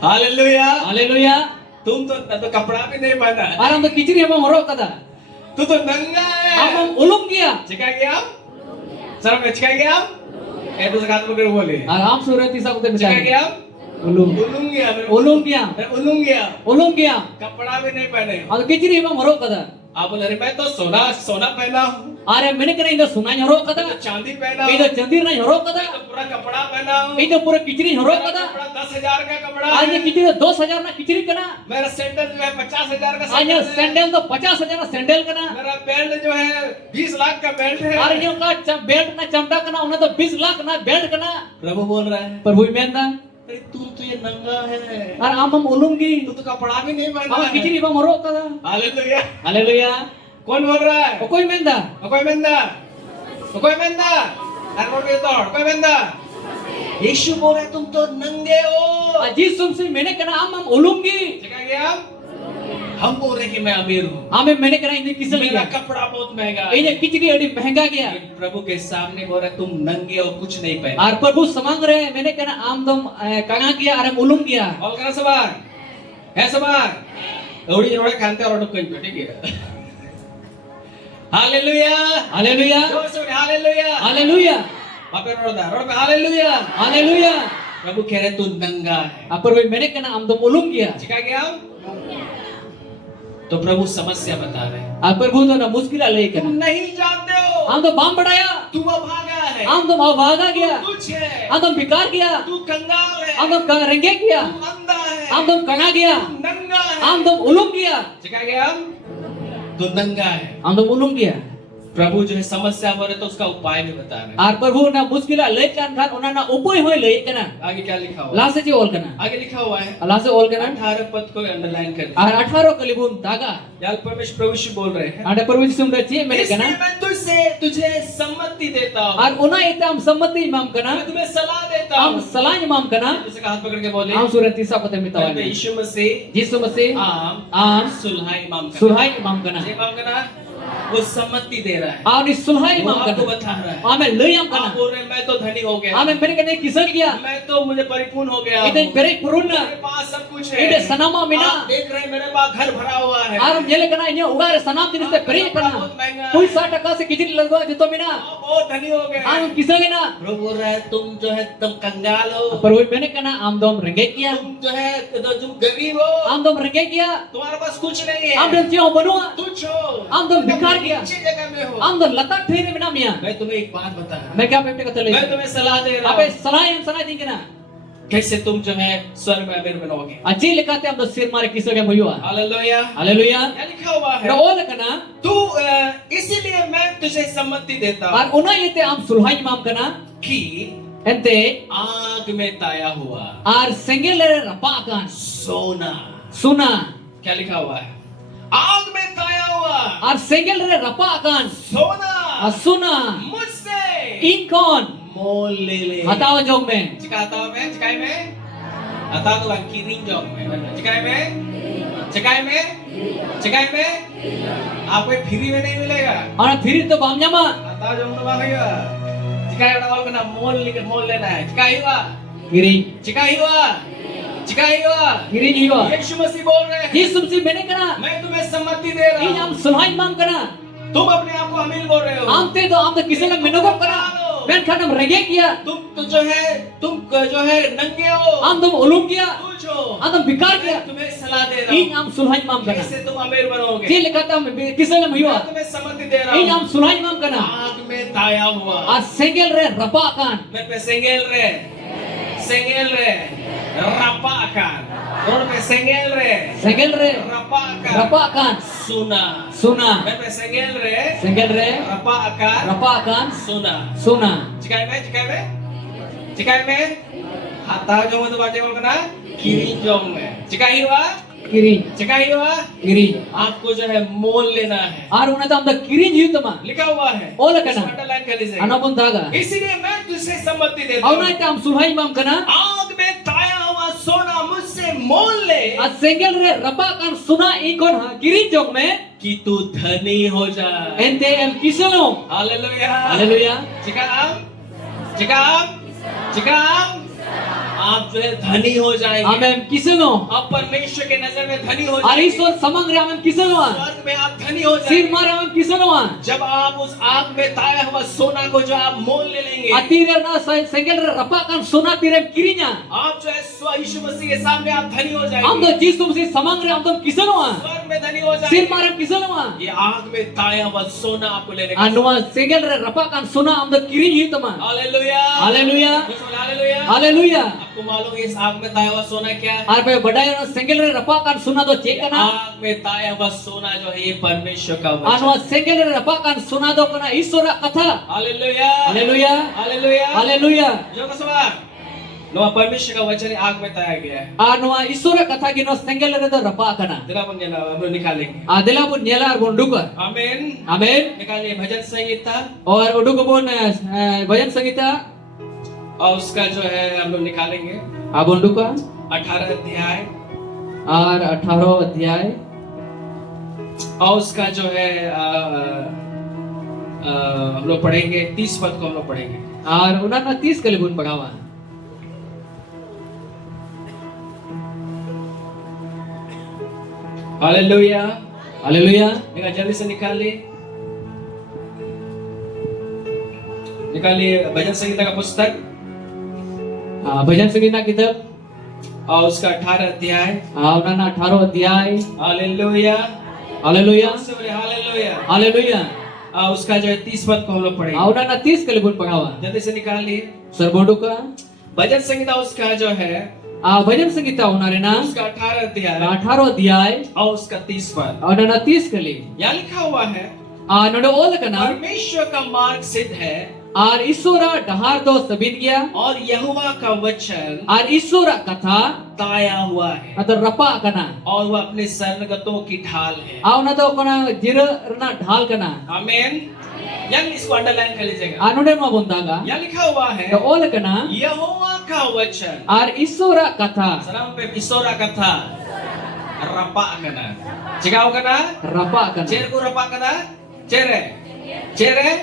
हालेलुया। हालेलुया तुम तो कपड़ा भी नहीं पहना है, और हम तो किचरी हम हरो कदा तू तो नंगा है। हम उलुम गया ठीक है क्या? सर में ठीक है क्या? ये तो हाथ पकड़ बोले और हम सूरती सब तो ठीक है मिटा क्या? उलुम उलूंगिया, उलुम उलूंगिया, गया कपड़ा भी नहीं पहने। और किचरी हम हरो कदा आप बोले अरे मैं तो सोना सोना पहना हूँ, अरे मैंने कहा इधर सुना हरो कदा मैं तो चांदी पहना हूँ, इधर चंदीर नहीं हरो कदा मैं तो पूरा कपड़ा पहना हूँ, इधर पूरा किचरी हरो मेरा कदा कपड़ा 10,000 का कपड़ा आज ये है, किचरी 2000 ना किचरी कना मेरा सैंडल जो है 50,000 का आज ये सैंडल है, सैंडल तो 50,000 सैंडल कना मेरा बेल्ट जो है 20 लाख का बेल्ट है। और ये का बेल्ट ना चमटा कना उन्हें तो 20 लाख ना बेल्ट कना प्रभु बोल रहा है प्रभु में दा अरे तू तो ये नंगा है, और हम उलूंगी तू तो कपड़ा भी नहीं पहना हम है। किचरी हम हरो कदा हालेलुया। हालेलुया कौन बोल रहा है? कोई मेंदा कोई बंदा, कोई बंदा, अरे बोल तो कोई बंदा। यीशु बोल रहा है तुम तो नंगे हो। आज यीशु से मैंने कहा हम उलूंगी ठीक है क्या? हम बोल रहे हैं कि मैं अमीर हूँ, हमें मैंने कहा इन्हें किसने मेरा किया कपड़ा बहुत महंगा है। इन्हें किचरी अड़ी महंगा गया लेकिन प्रभु के सामने बोल रहा है तुम नंगे हो, कुछ नहीं पहना। और प्रभु समांग रहे मैंने कहा आम दम कहाँ गया और उलूम गया और कहना सवार है, सवार एवढी एवढे खानते और कोई ठीक है। हालेलुया, हालेलुया जोर से बोले हालेलुया। हालेलुया वहाँ पे रोड पे हालेलुया। हालेलुया प्रभु कह रहे तू नंगा है। और प्रभु मैंने कहा आम दम उलूम गया ठीक है क्या? तो प्रभु समस्या बता रहे हैं, और प्रभु तो ना मुश्किल ले तुम करना नहीं जानते हो, हम तो बाम बढ़ाया तू अभागा है, हम तो भागा गया तू तुच्छ है, हम तो बिकार गया तू कंगाल है, हम तो रंगे गया तू अंधा है, हम तो कहाँ गया तू नंगा है। हम तो उलूम गया ठीक है क्या? तू नंगा है। हम तो उलूम गया प्रभु जो है समस्या बोले तो उसका उपाय भी बता रहे हैं। और प्रभु ना मुश्किल ले कान खान उन्हें ना उपाय होए ले करना आगे क्या लिखा हुआ है? लासे जी ओल करना आगे लिखा हुआ है अल्लाह से ओल करना 18 पद को अंडरलाइन कर दिया। और 18 कलिबुन तागा यार परमेश्वर प्रभु यीशु बोल रहे हैं, आडे प्रभु सुन रहे थे मैंने इसलिए कहना मैं तुझे सम्मति देता हूँ, और उन्हें इतना हम सम्मति इमाम करना मैं तुम्हें सलाह देता हम हूँ। सलाह इमाम करना दूसरे का हाथ पकड़ के बोले हम सूरत तीसरा पते में मैं तवा यीशु मसीह यीशु मसीह आम सुलह इमाम करना। सुलह इमाम करना जे इमाम करना वो सम्मति दे रहा है, और इस सुलह वो इमाम आपको करना बता रहा है। हमें ले हम आप करना बोल रहे हैं मैं तो धनी हो गया, हमें मैंने कहने किसन गया मैं तो मुझे परिपूर्ण हो गया हूँ। इधर पेरे पुरुना मेरे पास सब कुछ है। इधर सनामा मिना आप देख रहे हैं मेरे पास घर भरा हुआ है। और हम ये करना इन्हें उगार सनाम दिन से पेरे करना बहुत महंगा है। कोई 60 से किचरी लगवा जो तो मिना आप बहुत धनी हो गए। हम किसन ना प्रभु बोल रहा है तुम जो है तुम कंगाल हो, प्रभु मैंने कहना आम दम रंगे किया तुम जो है तुम गरीब हो, आम दम रंगे किया तुम्हारे पास कुछ नहीं आम है, दम क्यों बनुआ तुच्छ हो, आम दम भिखार किया अच्छी जगह में हो। आम दम लता ठहरे में ना मिया मैं तुम्हें एक बात बता रहा हूं, मैं क्या पेटे का मैं तुम्हें सलाह दे रहा अबे हूँ, सलाह हम सलाह देंगे ना कैसे तुम जो है स्वर्ग में अमीर बनोगे। अच्छी लिखाते हम तो सिर मारे किसो के भइयो हालेलुया। हालेलुया क्या लिखा हुआ है? ना ओल कना तू इसीलिए मैं तुझे सम्मति देता हूँ और उन्हें ये ते हम सुलह इमाम कना कि एंते आग में ताया हुआ और सेंगेल रपाकान सोना। सुना क्या लिखा हुआ है? आग में ताया हुआ और सेंगेल रे रपाकान सोना और सुना मुझसे इन कौन मोल ले ले hatawa jong me jika tahu me cikai me atau tuh bang kiring jong cikai me आपको फ्री में नहीं मिलेगा ana phiri to bam nyama atau jong tuh bang ya cikai ada orang kena मोल लेना है cikai हुआ kiring kiring hiwa यीशु मसीह बोल रहे हैं Jesus si mene kana मैं तुम्हें सम्मति दे रहा in हूँ am sulhai mam kana तुम अपने आप को अमीर बोल रहे हो amte do am to kisela menogo kana men khanam rege kiya तुम जो है नंगे हो am dum ulum kiya तुझ हो am dum bikar kiya मैं तुम्हें सलाह दे रहा in हूँ am sulhai mam kana कैसे तुम अमीर बनोगे je lekata kisela hiwa मैं तुम्हें सम्मति दे रहा in हूँ am sulhai mam kana आग में ताया हुआ a sengel re rapa kan मैं पे सेंगेल रे रपा akan और पे सेंगेल रे रपा akan सुना मैं पे सेंगेल रे रपा akan सुना cikai me hata jong itu baca kalau kena kiri jong में cikai हुआ kiring आपको जो है मोल लेना है ar una tam da kiring hiu tama लिखा हुआ है ओला कना अंडरलाइन कर लीजिए anapun daga इसीलिए मैं तुझसे सम्मति देता हूँ auna tam sulhai mam kana आग में ताया हुआ सोना मुझसे मोल ले a sengel re rapa kan suna ikon ha kiring jong me कि तू धनी हो जाए ente em kiselo hallelujah haleluya jika आप जो है धनी हो जाएंगे amem kiselo आप परमेश्वर के नजर में धनी हो ar जाएंगे isor samang re amem kiselo स्वर्ग में आप धनी हो sir जाएंगे mar amem kiselo जब आप उस आग में ताया हुआ सोना को जो आप मोल ले लेंगे atire na sengel re rapa kan suna tirem kirinya आप जो है यीशु मसीह के सामने आप धनी हो am जाएंगे do Jesus si samang re am dum kiselo स्वर्ग में धनी हो sir जाएंगे mar am kiselo ये आग में ताया हुआ सोना आपको लेने का anu sengel re rapa kan suna am do kiring hiu tama hallelujah haleluya hallelujah haleluya आपको मालूम है इस आग में ताया हुआ सोना क्या है ar pe badai na sengel re rapa kan suna do che kana आग में ताया हुआ सोना जो है ये परमेश्वर का वचन anu sengel re rapa kan suna do kana isora katha hallelujah haleluya hallelujah haleluya जो कसवा नो परमेश्वर का वचन आग में ताया गया है anu isora katha gi no sengel re do rapa kana दिला बन गया हम लोग निकालेंगे adela bun nyala ar bonduka आमीन amen निकालिए भजन संगीता और उडुक बन भजन संगीता और उसका जो है हम लोग निकालेंगे आ bonduka 18 अध्याय और 18 अध्याय और उसका जो है हम लोग पढ़ेंगे 30 पद को हम लोग पढ़ेंगे और उन्होंने 30 के लिए बुन पढ़ावा हालेलुया हालेलुया निकाल जल्दी से निकालिए भजन संगीता का पुस्तक भजन संगीता किताब और उसका 18 अध्याय उन्होंने 18 अध्याय हालेलुया हालेलुया हालेलुया हालेलुया और उसका जो है 30 पद को हम लोग पढ़ेंगे उन्होंने 30 के लिए बुन पढ़ावा जल्दी से निकालिए सर bonduka भजन संगीता उसका जो है भजन संगीता उन्होंने ना उसका 18 अध्याय 18 अध्याय और उसका 30 पद उन्होंने 30 के लिए यहाँ लिखा हुआ है नोडो ओल कना परमेश्वर का मार्ग सिद्ध है और ईश्वरा डहार दो सबिन गया और यहोवा का वचन और ईश्वरा कथा ताया हुआ है मतलब रपा कना और वह अपने शरणगतों की ढाल है ना तो कोना जिर रना ढाल कना आमीन यानी इसको अंडरलाइन कर लीजिएगा अनुडे मा बुंदागा यहाँ लिखा हुआ है तो ओल कना यहोवा का वचन और ईश्वरा कथा सलाम पे ईश्वरा कथा रपा कना चिकाओ कना रपा कना चेर को रपा कना चेरे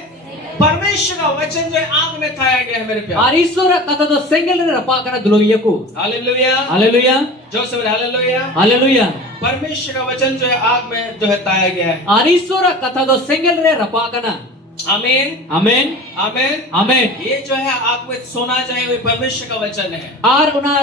परमेश्वर का वचन जो है आग में थाया गया है मेरे प्यारे और ईश्वरा कथा तो सेंगल रे रपा कना दुलोयको हालेलुया हालेलुया जो सब हालेलुया हालेलुया परमेश्वर का वचन जो है आग में जो है ताया गया है और ईश्वरा कथा तो सेंगल रे रपा कना आमीन आमेन आमीन आमेन ये जो है आग में सोना जो है वो परमेश्वर का वचन है और उना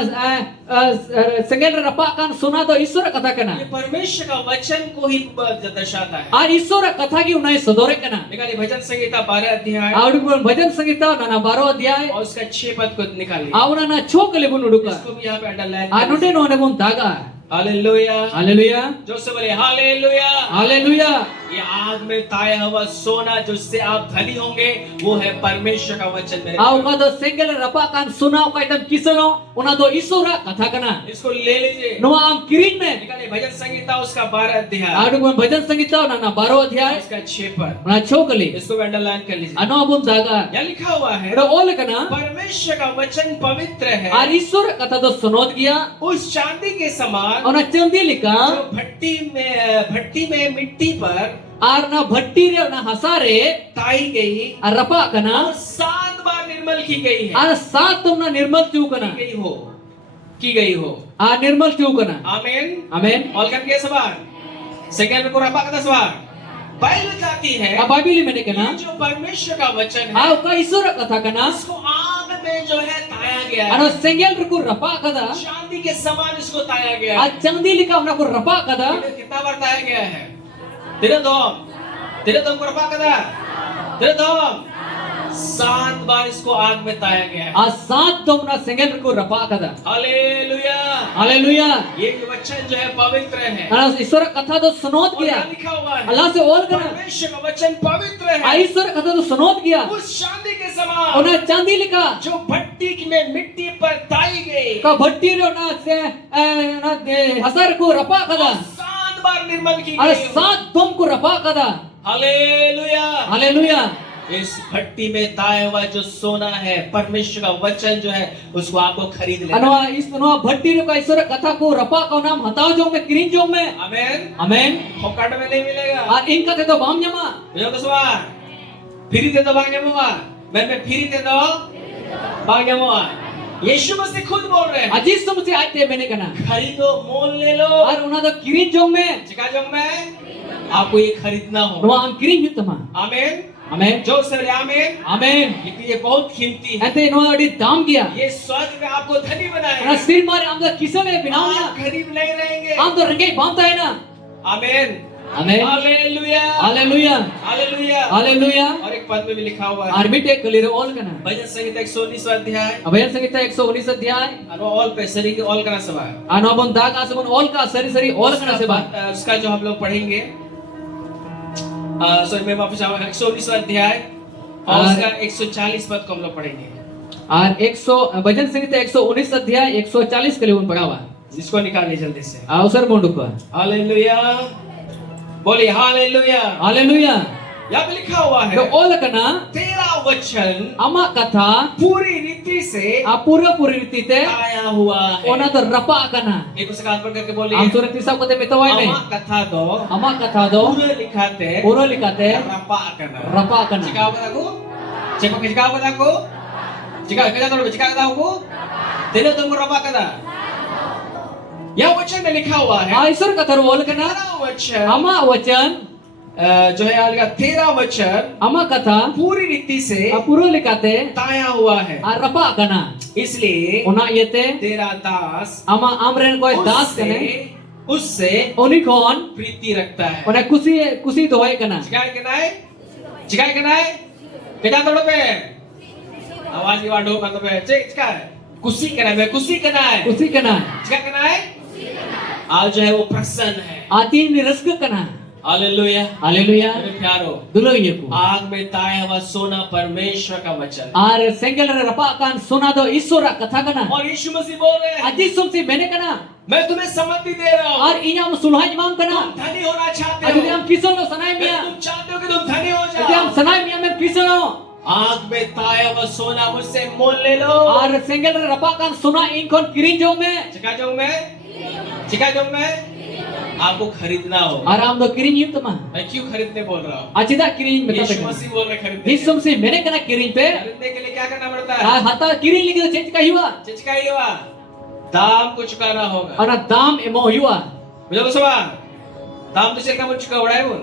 सेंगल रे रपा कन सुना तो ईश्वरा कथा कना ये परमेश्वर का वचन को ही दर्शाता है और ईश्वरा कथा की उन्हें सदोरे कना निकालिए भजन संगीता 12 अध्याय और भजन संगीता ना 12 अध्याय और उसका 6 पद को निकालिए और ना 6 के लिए बुन उडुका इसको भी यहाँ पे अंडरलाइन अनुडे नोने बुन दागा हालेलुया हालेलुया जो से बोले हालेलुया हालेलुया ये आग में ताया हुआ सोना जिससे आप धनी होंगे वो है परमेश्वर का वचन मेरे Ah uka do senggel rapakan suna uka itam kisono una do isura katha kana. इसको ले लीजिए Noa am kirin me. निकालिए भजन संगीता उसका 12 अध्याय Adu pun bhajan sangita na 12 adhyay उसका 6 पद na chokali. इसको अंडरलाइन कर लीजिए Ano abun daga. यहाँ लिखा हुआ है Ado ol kana. परमेश्वर का वचन पवित्र है Ar isura katha do sunod gya. उस चांदी के समान Ona chandi lika. जो भट्टी में मिट्टी पर Ar na bhatti re na hasare. ताई गई Ar rapa और kana. 7 बार निर्मल की गई है Ar saat tumna nirmal chu kana. की गई हो Ar nirmal chu kana. आमीन Amen. और करके सवाल सेकंड को रपा का सवाल बाइबल बताती है Ah Bible में kana. ये जो परमेश्वर का वचन है Ah uka isura katha kana. इसको आग में जो है ताया गया है Ano senggel ruku rapa kada. चांदी के समान इसको ताया गया Ah है chandi lika una ko rapa kada. इन्हें कितना बार ताया गया है तेरे दम को रपा कदा तेरे दम 7 बार इसको आग में ताया गया है Ah saat tumna senggel ruku rapa kada. Hallelujah Hallelujah. ये वचन जो है पवित्र है Ano isura katha do sunod और यहाँ gya. लिखा हुआ है Allah se ol kana. परमेश्वर का वचन पवित्र Ah है isura katha do sunod gya. उस चांदी के समान Ona chandi lika. जो भट्टी में मिट्टी पर ताई गई Ka bhatti re na se na hasar ko rapa kada. 7 बार निर्मल की Ar गई saat tum ko rapa kada. Hallelujah Hallelujah. इस भट्टी में ताया हुआ जो सोना है परमेश्वर का वचन जो है उसको आपको खरीद लेना Ano is no bhatti re ka isura katha ko rapa ko naam hataw jong में kirin jong में. आमीन Amen. फोकट में नहीं मिलेगा Ar in kathe do bam nyama. जो तो सवाल फ्री दे दो भाग्य मुआ मैं फ्री दे दो भाग्य मुआ यीशु मसीह खुद बोल रहे हैं Ajis tum se aite bene kana. खरीदो मोल ले लो Ar una do kirin jong में. चिका जंग में आपको ये खरीदना हो No am kirin yu tama. आमीन Amen. जो सर आमीन Amen. लेकिन ये बहुत कीमती है Ate no adi dam gya. ये स्वर्ग में आपको धनी Ana बनाएगा sir mare am da kisame binam आप na. गरीब नहीं रहेंगे Am to renge bamta hai na. आमीन Amen. Hallelujah Hallelujah. Hallelujah Hallelujah. और एक पद में भी लिखा हुआ है Arbite kalire ol kana. भजन संगीता 119 अध्याय Abhayan Sangita 119 adhyay. और ऑल पे सरी के ऑल करना सभा है Ano abon dag asabon ol ka sari ol kana se ba. उसका जो हम लोग पढ़ेंगे सॉरी मैं वापस आऊंगा 119 अध्याय और उसका 140 पद को हम लोग पढ़ेंगे और 100 भजन संहिता 119 अध्याय 140 के लिए उन पढ़ा हुआ है। इसको निकालिए जल्दी से अवसर बोंडू का हालेलुया बोलिए हालेलुया हालेलुया। यहाँ पे लिखा हुआ है तो ओल कना तेरा वचन अमा कथा पूरी रीति से पूरा पूरी रीति ते आया हुआ है ओना तो रपा कना एक उसका हाथ पकड़ करके बोलिए हम सुरति सब को ते मितवाय नहीं अमा कथा दो अमा कथा दो पूरे लिखाते पूरा लिखाते रपा करना रपा कना चिकाओ बता को चिकाओ बता को चिकाओ कदा तो चिकाओ बता को तेरे तुमको रपा कदा यह वचन में लिखा हुआ है ईश्वर कथा ओल कना तेरा वचन अमा वचन जो है आलेगा तेरा वचन अमा कथा पूरी रीति से पूरा लिखाते ताया हुआ है रपा कना इसलिए ओना येते तेरा दास अमा आमरेन कोई दास कने उससे ओनी कौन प्रीति रखता है ओने खुशी खुशी तो होय कना चिकाय कना है बेटा तोड़ पे आवाज की वाडो का तो पे चिकाय खुशी कना है खुशी कना चिकाय कना है आज जो है वो प्रसन्न है आती निरस्क कना हालेलुया हालेलुया मेरे प्यारो दुलोये को आग में ताया हुआ सोना परमेश्वर का वचन आर सेंगल रे रपा कान सुना दो ईश्वर कथा कना और यीशु मसीह बोल रहे हैं अजी सुमसी मैंने कना मैं तुम्हें सम्मति दे रहा हूँ और इयाम सुलहाई मांग कना तुम धनी होना चाहते अजी हो हम किसो नो सनाई मिया तुम चाहते हो कि तुम धनी हो अजी हम जाओ सनाई मिया में किसो नो आग में ताया हुआ सोना मुझसे मोल ले लो और सेंगल रे रपा कान सुना इन कोन किरिन जो में चिका जाऊं मैं आपको खरीदना हो और हम दो किरिन युक्त मा मैं क्यों खरीदने बोल रहा हूँ अजिदा किरिन में यीशु कथा मसीह बोल रहे खरीदने यीशु सुमसी मैंने कना किरिन पे खरीदने के लिए क्या करना पड़ता आ है हता किरिन लिखे तो चेंज का हुआ चिचकाई हुआ दाम को चुकाना होगा और दाम एमो हुआ बुझो सवा दाम तो चेका मुझ चुका उड़ाए उन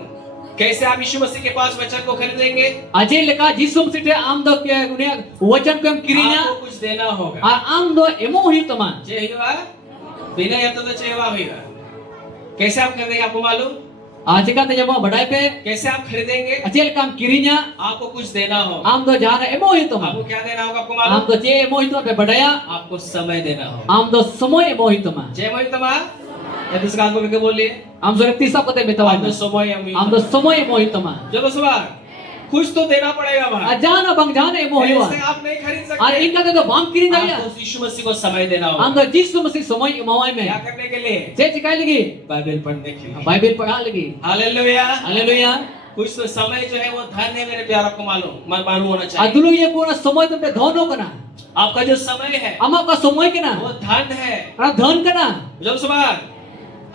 कैसे आप यीशु मसीह के पास वचन को खरीदेंगे अजय लेका यीशु मसीह ते आम दो के उन्हें वचन को हम किरिना आपको कुछ देना होगा और आम दो एमो हुई तमा जे हुआ बिना या तो चेवा हुआ कैसे आप खरीदेंगे आपको मालूम आज का ते जमा बढ़ाई पे कैसे आप खरीदेंगे अजय काम किरिना आपको कुछ देना होगा आम दो जाना एमो हुई तमा आपको क्या देना होगा आपको आम मालूम दो जे एमो हुई तो पे बढ़ाया आपको समय देना होगा आम दो समय एमो हुई तमा जय मोहित तमा Itu sekarang mereka boleh. Am sudah tisap kata Amdo betawai. semua yang Am do semua mo hitama. जब सवाल कुछ तो देना पड़ेगा भाई Ajana bang jana mo hiwa. ऐसे आप नहीं खरीद Ar सकते inka to bam kirin daya. आपको यीशु मसीह को समय देना Am होगा do jisu masih semua mawai क्या me. करने के लिए Je cikai lagi. बाइबल पढ़ने के लिए Bible पढ़ा lagi. Hallelujah Haleluya. कुछ तो समय जो है वो धन है मेरे प्यार को मालूम होना चाहिए Adulu ye ko na semua tu be dhono kana. आपका जो समय है Ama ka semua वो kana. धन है Ana dhon kana. जब सवाल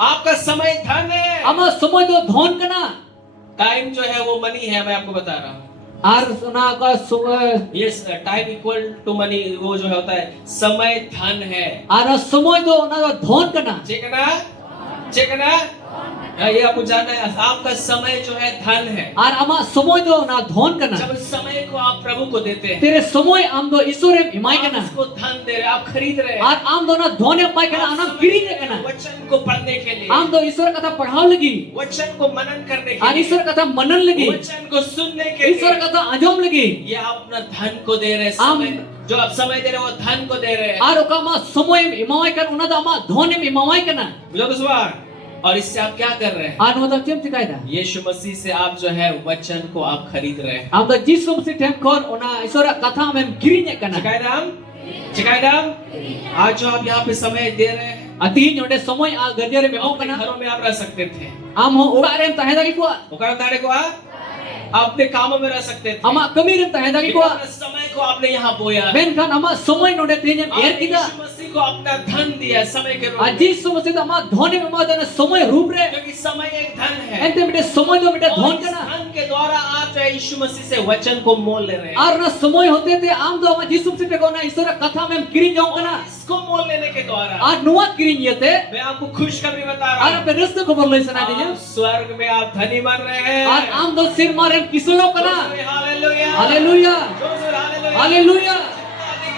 आपका समय धन है Ama semua tu dhon kana. Time जो है वो मनी है मैं आपको बता रहा हूँ Ar na ka semua yes time equal to money वो जो होता है समय धन है Ara semua tu na dhon kana. ठीक है ना ये आपको जानना है आपका समय जो है धन है Ar ama semua tu na dhon kana. जब समय को आप प्रभु को देते हैं Tere semua am do isore imai आप kana. उसको धन दे रहे हैं आप खरीद रहे हैं Ar am do na dhon imai kana. आप Anam समय kiri दे रहे kana. हैं वचन को पढ़ने के लिए Am do isore kata padhau lagi. वचन को मनन करने के Ar लिए isore kata manan lagi. वचन को सुनने के Isore लिए kata ajom lagi. ये आप अपना धन को दे रहे हैं आम- समय जो आप समय दे रहे हैं वो धन को दे रहे हैं Ar oka ma semua imai kana. Una da ma dhon imai kana. बुझो तो सवाल और इससे आप क्या कर रहे हैं Ar no da tem cikai da. यीशु मसीह से आप जो है वचन को आप खरीद रहे हैं Am do jisu mesti tem kon ona isore kata mem kirinya kana. चिकाई दाम आज जो आप यहाँ पे समय दे रहे हैं Ati nyonde semua a garjare memo अपने kana. घरों में आप रह सकते थे Am ho ora rem tahe dagi ko. उकार तारे को आप अपने कामों में रह सकते थे Ama kami rem tahe dagi लेकिन ko. अपने समय को आपने यहाँ बोया Ben kan ama semua nonde tinyam आपने air kita. यीशु मसीह को अपना धन दिया समय के रूप A में jisu mesti da ma dhon memo da semua rup re. क्योंकि समय एक धन है Ente mede semua do mede और dhon इस kana. धन के द्वारा आप जो है यीशु मसीह से वचन को मोल ले रहे हैं Ar na semua hote te am do ama jisu mesti te kona isore kata mem kirin jong और kana. इसको मोल लेने के द्वारा Ar nuat kirin yete. मैं आपको खुशखबरी बता रहा Ar हूँ pe rasta खबर लई सना दिnya. आप स्वर्ग में आप धनी बन रहे हैं Ar am do sir marem kisulo kana. Hallelujah Haleluya. Hallelujah Haleluya.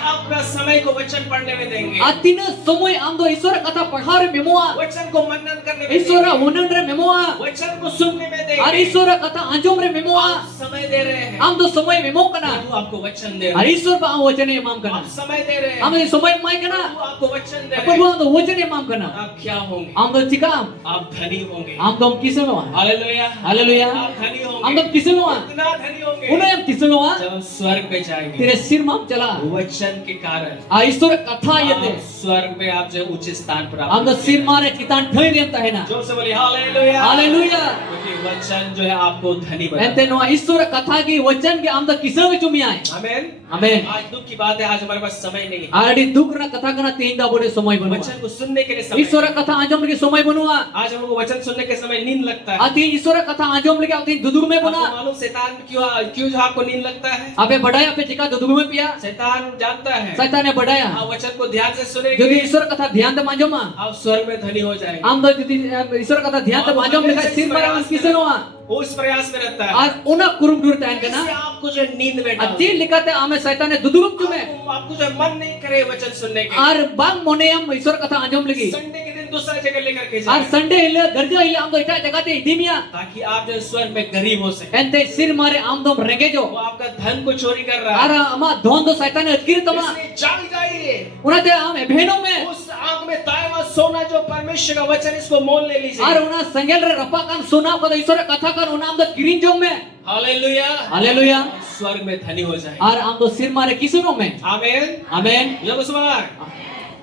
आप अपना समय को वचन पढ़ने में देंगे Atina semua am do isore kata padhare memoa. वचन को मनन करने में Isore देंगे hunan re memoa. वचन को सुनने में Ar देंगे isore kata anjom re memoa. आप समय दे रहे हैं Am do semua memo kana. प्रभु आपको वचन दे Ar रहे हैं isor ba am wachane imam kana. आप समय दे रहे हैं Am do semua mai Prabhu kana. आपको वचन दे रहे Apa हैं am do wachane imam kana. आप क्या होंगे Am do cikam. आप धनी होंगे Am do kiselo. Hallelujah Haleluya. आप धनी Am होंगे do kiselo. इतना धनी होंगे Una am kiselo. जब हम स्वर्ग में जाएंगे Tere sir mam chala. वचन के कारण A isor kata आप yete. स्वर्ग में आप जो उच्च स्थान पर Am do sir mare kitan thai rem tahena. जोर से बोलिए हालेलुया Haleluya. क्योंकि वचन जो है आपको धनी बनाता Ente no isor kata ki wachan ki am do kiselo chumi ai. है आमीन Amen. आज दुख की बात है आज हमारे पास समय नहीं है Adi duk na kata kana tinda bode somai banua. वचन को सुनने के लिए समय Isor kata anjom lagi somai banua. आज हम लोग को वचन सुनने के समय नींद लगता है Ati isor kata anjom lagi ati duduk me आपको bana. मालूम शैतान क्यों क्यों जो आपको नींद लगता है Ape badaya ape jika duduk me pia. शैतान जानता है Saitan ne badaya. आप वचन को ध्यान से Jadi सुनेंगे isor kata dhyan te manjom ma. आप स्वर्ग में धनी हो जाएंगे Am do jadi isor kata dhyan te manjom lagi sir mare am kiselo ma. वो इस प्रयास में रहता है Ar una kurum dur tahan इससे kana. आपको जो है नींद में डाल Ati likate ame saitan ne duduk chume. आपको जो है मन नहीं करे वचन सुनने के Ar bang mone am isor kata anjom lagi. Sunday के दिन दूसरा जगह लेकर के Ar जाए Sunday hile garja hile am do ita jaga te idimia. ताकि आप जो है स्वर्ग में गरीब हो सके Ente sir mare am dom regejo. वो आपका धन को चोरी कर रहा है Ara ama dhon do saitan ne atkir tama. इसलिए जाग जाइए Unate am ebheno me. उस आग में ताया हुआ सोना जो परमेश्वर का वचन इसको मोल ले लीजिए Ar una sengel re rapa kan suna pada isor kata kan una am do kirin jong me. Hallelujah Haleluya. स्वर्ग में धनी हो जाए Ar am do sir mare kisuno me. आमीन Amen. जब सवार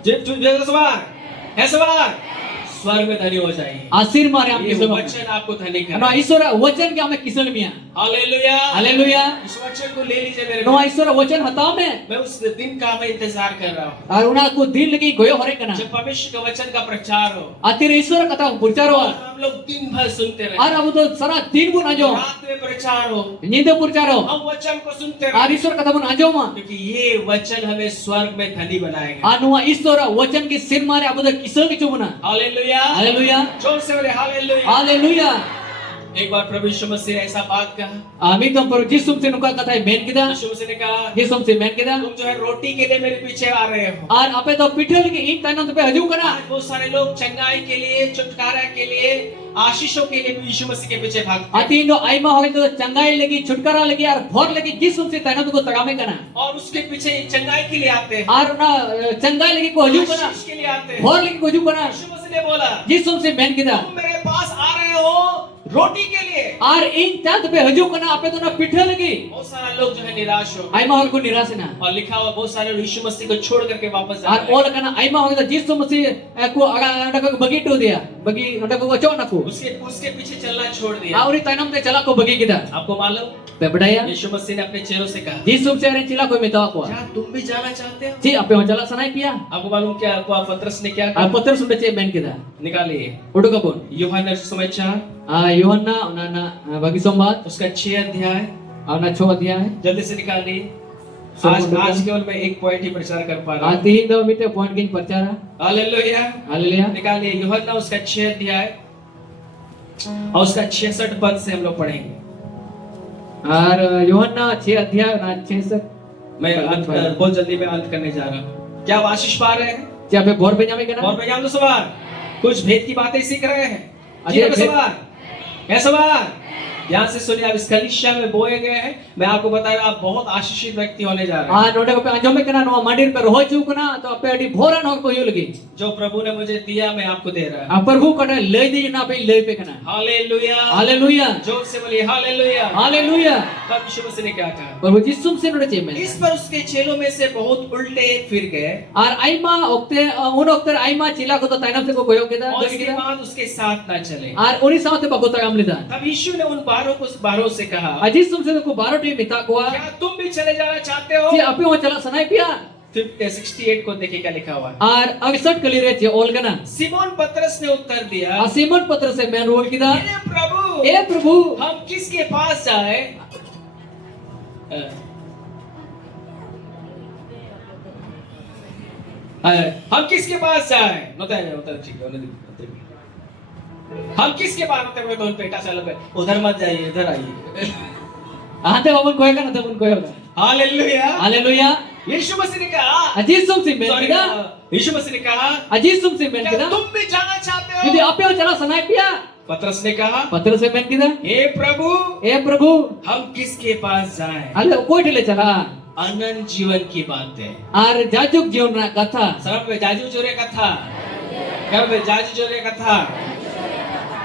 जब सवार है सवार स्वर्ग में धनी हो जाइए Asir mare am ये kisuno. वचन आपको धनी No कर isor wajan ke ame kisel mia. Hallelujah Haleluya. इस वचन को ले लीजिए मेरे No भाई। isor wajan hataw me. मैं उस दिन का मैं इंतजार कर रहा हूँ Ar una ko din lagi goyo hore kana. जब परमेश्वर का वचन का प्रचार हो Atir isor kata purcharo. और हम लोग दिन भर सुनते रहे Ar abu do sara din bun ajo. रात में प्रचार हो Ninde purcharo. हम वचन को सुनते Ar रहे isor kata bun ajo ma. क्योंकि ये वचन हमें स्वर्ग में धनी बनाएगा Anu isor wajan ki sir mare abu do kisel ki chumuna. Hallelujah Haleluya. जोर से बोले हालेलुया Haleluya. एक बार प्रभु यीशु मसीह ने ऐसा बात कहा। Mintam per Jisum se nuka kata men kita. यीशु मसीह ने कहा Jisum se men kita. तुम जो है रोटी के लिए मेरे पीछे आ रहे हो। Ar ape to pithal ki in tanam pe haju kana. आज बहुत सारे लोग चंगाई के लिए, छुटकारा के लिए, आशीषों के लिए भी यीशु मसीह के पीछे भागते हैं। Ati indo aima hoy to changai lagi chutkara lagi ar bhor lagi Jisum se tanam ko tagame kana. और उसके पीछे चंगाई के लिए आते हैं, Ar na changai lagi ko haju kana. आशीष के लिए आते हैं। Bhor lagi ko haju kana. यीशु मसीह ने बोला Jisum se men kita. तुम मेरे पास आ रहे हो रोटी के लिए। Ar in tant pe haju kana ape to na pithal lagi. बहुत सारा लोग जो है निराश हो Aima hoy ko nirasena. और लिखा हुआ बहुत सारे लोग यीशु मसीह को छोड़ करके वापस जा Ar रहे हैं। ol kana aima hoy to Jisum se ko ada ko bagi to dia. Bagi ada ko chon aku. उसके पीछे चलना छोड़ दिया। Auri tanam te chala ko bagi kita. आपको मालूम Pe bedaya. यीशु मसीह ने अपने चेलों से कहा Jisum se aren cila ko meta aku. क्या तुम भी जाना चाहते हो? Ji ape ho chala sanai pia. आपको मालूम क्या आपको पतरस ने क्या Ar कहा? potter sunde che men kita. निकालिए Udu kapun. यूहन्ना सुसमाचार Yohanna na bagi sombat. उसका 6 अध्याय Na 6 अध्याय. जल्दी से निकालिए। सब आज केवल मैं एक पॉइंट ही प्रचार कर पा रहा हूँ। Tihin daw mite point king percara. Hallelujah. Haleluya. निकालिए यूहन्ना उसका 6 अध्याय और उसका 66 पद से हम लोग पढ़ेंगे। Ar Yohanna 6 अध्याय na 66. मैं बहुत जल्दी में अंत करने जा रहा हूँ। क्या आप आशीष पा रहे हैं? Ji ape bor pe jame kana. और मैं तो सवाल कुछ भेद की बातें सीख रहे हैं। जी अरे भेद- सवाल क्या सवाल? ध्यान से सुनिए, आप इस कलीसिया में बोए गए हैं। मैं आपको बता रहा हूं, आप बहुत आशीषित व्यक्ति होने जा रहे हैं। Node ko pe anjome kana no mandir pe roh chu kana to ape adi bhoran hor ko yu lagi. जो प्रभु ने मुझे दिया मैं आपको दे रहा हूं। Prabhu kana lei di na pe lei pe kana. Hallelujah. Haleluya. जोर से बोलिए हालेलुया। Haleluya. तब यीशु मसीह ने क्या कहा? Prabhu Jisum se node che men. इस पर उसके चेलों में से बहुत उल्टे फिर गए Ar aima okte un okter aima chila ko to tainam se ko koyo kita. और उसके बाद उसके साथ ना चले। Ar uni saute bagota gam lida. तब यीशु ने उन बारों से कहा Jisum se ko baro ti mita ko. क्या तुम भी चले जाना चाहते हो? Ji ape ho chala sanai pia. 68 को देखिए क्या लिखा हुआ है। Ar 68 kali re che ol kana. Simon पतरस ने उत्तर दिया Simon patra se men rol kita. हे प्रभु ए प्रभु हम किसके पास जाए? हम किसके पास जाए? उधर ठीक है हम किसके पास होते हुए तो बेटा चलो उधर मत जाइए, इधर आइए। ante babun koyo kana tabun koyo. Hallelujah. Haleluya. यीशु मसीह ने कहा Jisum se men Sorry, kita. यीशु मसीह ने कहा Jisum se men क्या kita. तुम भी जाना चाहते Jadi हो? ape ho chala sanai pia. पतरस ने कहा Patra se men kita. हे प्रभु ए प्रभु हम किसके पास जाएं? ale koi thile chala. अनंत जीवन की बातें। Ar jajuk jion na katha. सब में जाजू चोरे कथा, क्या में जाजू चोरे कथा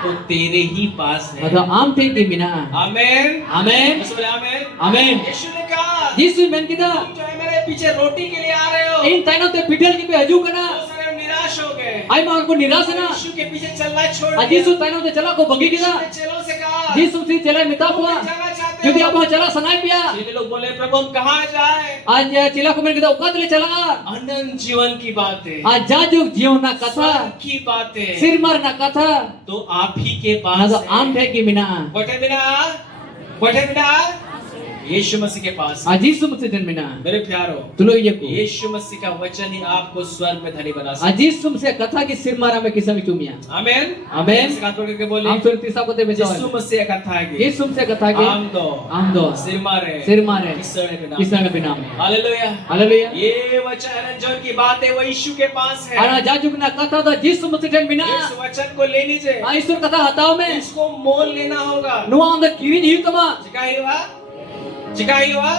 तो तेरे ही पास है। Ada am te ki mina. Amen. Amen. बोले आमेन। Amen. यीशु ने कहा Jisum men kita. तुम जो है मेरे पीछे रोटी के लिए आ रहे हो। In taino te pitel ki pe haju kana. बहुत सारे निराश हो गए। Ai ma ko nirasa na. यीशु के पीछे चलना छोड़ दिया। Jisum taino te chala ko bagi यीशु kita. ने चेलों से कहा Jisum se chala mita तुम ko. भी जाना चाहते Jadi हो? ape ho chala sanai pia. चेले लोग बोले प्रभु हम कहाँ जाए? Aj chila ko men kita ukat le chala. अनंत जीवन की बातें, Aj jajuk jion na स्वर्ग katha. की बातें Sirmar na katha. तो आप ही के पास Ada है। am te ki mina. बैठे बिना यीशु मसीह के पास। Jisum se den mina. मेरे प्यारो Tulo ye ko. यीशु मसीह का वचन ही आपको स्वर्ग में धनी बना सकता Jisum se katha ki sirmara me kisam tumia. है। आमेन। Amen. इस बात को करके बोलिए Am sur tisa ko te Yeshu bechaw. मसीह का कथा है। Jisum se katha ki am do. सिर मारे Sir mare. किसड़े बिना। Kisam ke binam. Hallelujah. Haleluya. ये वचन जो की बात है वो यीशु के पास है। Ana jajuk na katha da Jisum se den mina. इस वचन को ले लीजिए, Isur katha hataw me. इसको मोल लेना होगा। Nuwa am da kirin hiu tama. चिकाई हुआ